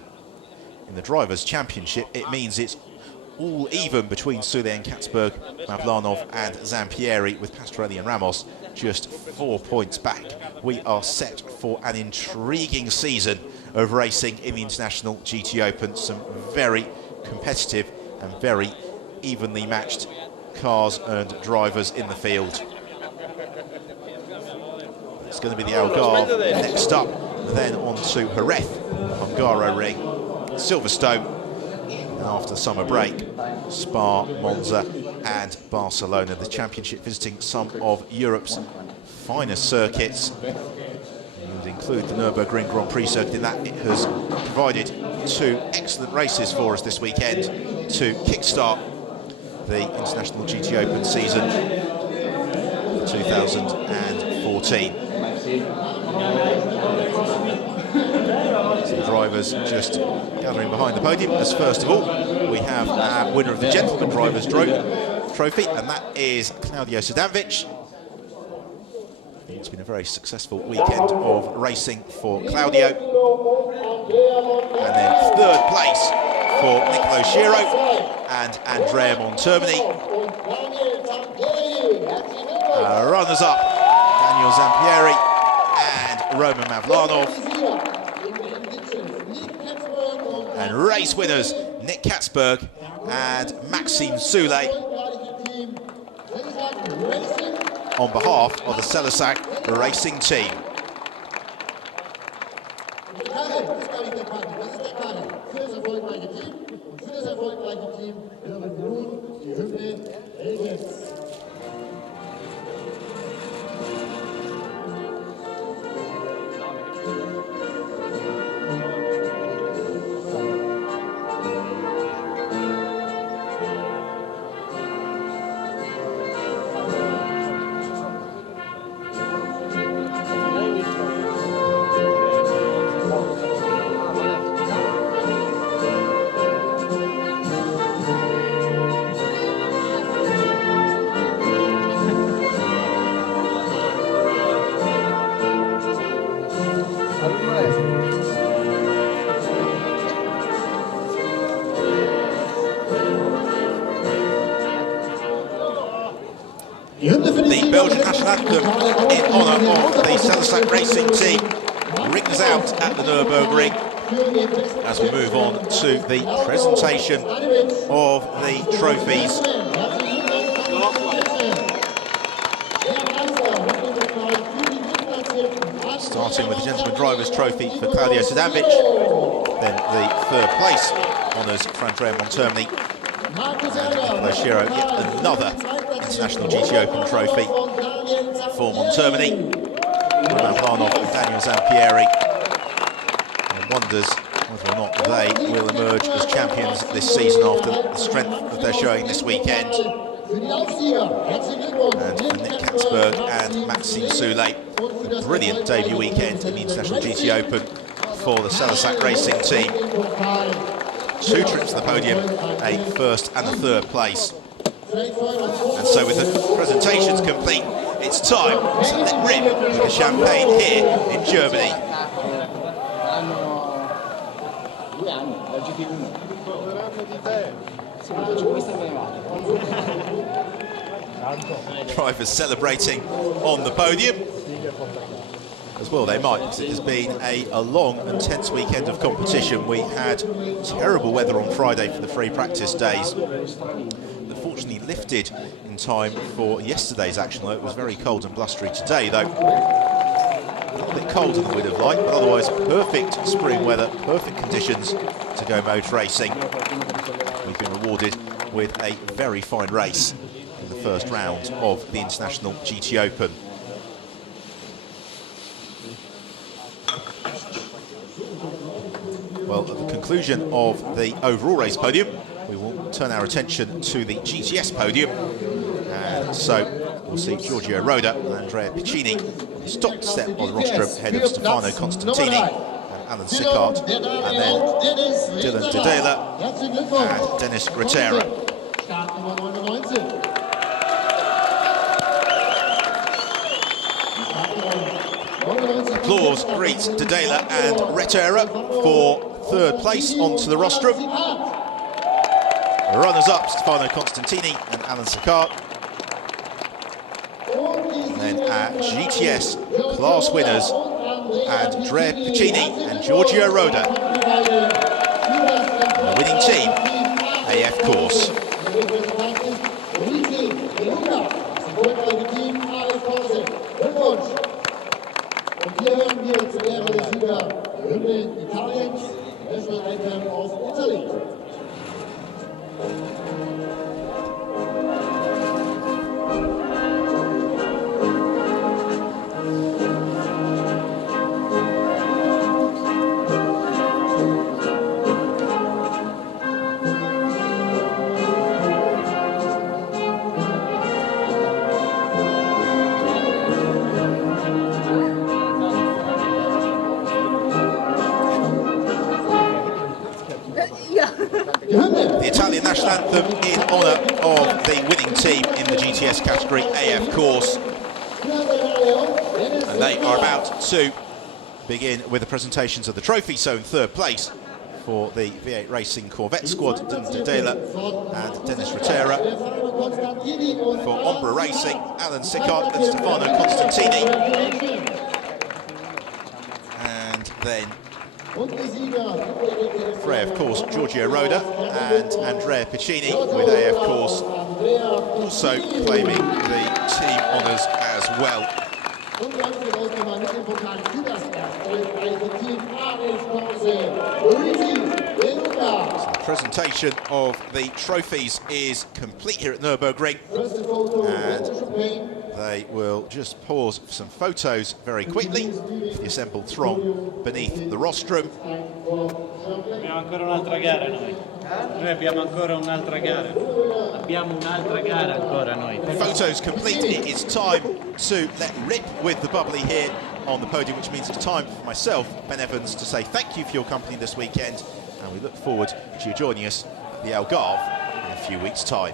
In the Drivers' Championship, it means it's all even between Soulé and Katzberg, Mavlanov and Zampieri, with Pastorelli and Ramos just 4 points back. We are set for an intriguing season of racing in the International GT Open. Some very competitive and very evenly matched cars and drivers in the field. It's going to be the Algarve next up, then on to Jerez, Hungaroring, Silverstone, and after the summer break, Spa, Monza and Barcelona. The championship visiting some of Europe's finest circuits. It would include the Nürburgring Grand Prix circuit, in that it has provided 2 excellent races for us this weekend to kickstart the International GT Open season 2014. So the drivers just gathering behind the podium, as first of all we have our winner of the Gentleman Drivers Trophy, and that is Claudio Sadanovic. It's been a very successful weekend of racing for Claudio. And then third place for Nicolo Schiro and Andrea Montermini. Runners-up, Daniel Zampieri and Roman Mavlanov. And race winners, Nick Katzberg and Maxime Soulé. On behalf of the Selesac Racing Team. The Belgian national anthem in honour of the Salazar Racing Team rings out at the Nürburgring as we move on to the presentation of the trophies. Starting with the Gentleman Drivers' Trophy for Claudio Sadanovic, then the third place honours for Andrea Montermini, and Nicolo Schiro, yet another International GT Open trophy for Montermini. Roman Planov and Daniel Zampieri, and wonders whether or not they will emerge as champions this season after the strength that they're showing this weekend. And for Nick Katzberg and Maxime Soulet, a brilliant debut weekend in the International GT Open for the Salazar Racing Team. 2 trips to the podium, a first and a third place. And so with the presentations complete, it's time to let rip with the champagne here in Germany. Drivers celebrating on the podium. As well they might, because it has been a long and tense weekend of competition. We had terrible weather on Friday for the free practice days. That fortunately lifted in time for yesterday's action, though it was very cold and blustery today, though. A little bit colder than we'd have liked, but otherwise perfect spring weather, perfect conditions to go motor racing. We've been rewarded with a very fine race in the first round of the International GT Open. Well, at the conclusion of the overall race podium, we will turn our attention to the GTS podium. And so we'll see Giorgio Roda and Andrea Piccini on the top step of the rostrum ahead of Stefano Constantini and Alan Sickart, and then Dylan Dedela and Dennis Gratera. Applause greets Dedela and Retera for third place onto the rostrum. Runners-up Stefano Constantini and Alan Sickart. And then our GTS class winners, Andrea Piccini and Giorgio Roda. And the winning team, AF Course. Und hier hören wir zu Ehre der Sieger Hymne Italiens, National Anthem of Italy. The Italian national anthem in honour of the winning team in the GTS category, AF Course. And they are about to begin with the presentations of the trophy. So in third place for the V8 Racing Corvette squad, Dylan Dedela and Dennis Retera. For Ombra Racing, Alan Sickart and Stefano Constantini. And then for AF Course, Giorgio Roda and Andrea Piccini, with AF Course also claiming the team honours as well. Und die ganze Ausnahme mit dem Pokal für das erfolgreiche Team AS Corsair. Luigi Benuga. The presentation of the trophies is complete here at Nürburgring. First photo, And they will just pause for some photos very quickly for the assembled throng beneath the rostrum. Abbiamo ancora un'altra gara noi. Noi abbiamo ancora un'altra gara. Abbiamo un'altra gara ancora noi. Photos complete. It is time to let rip with the bubbly here on the podium, which means it's time for myself, Ben Evans, to say thank you for your company this weekend, and we look forward to you joining us at the Algarve in a few weeks' time.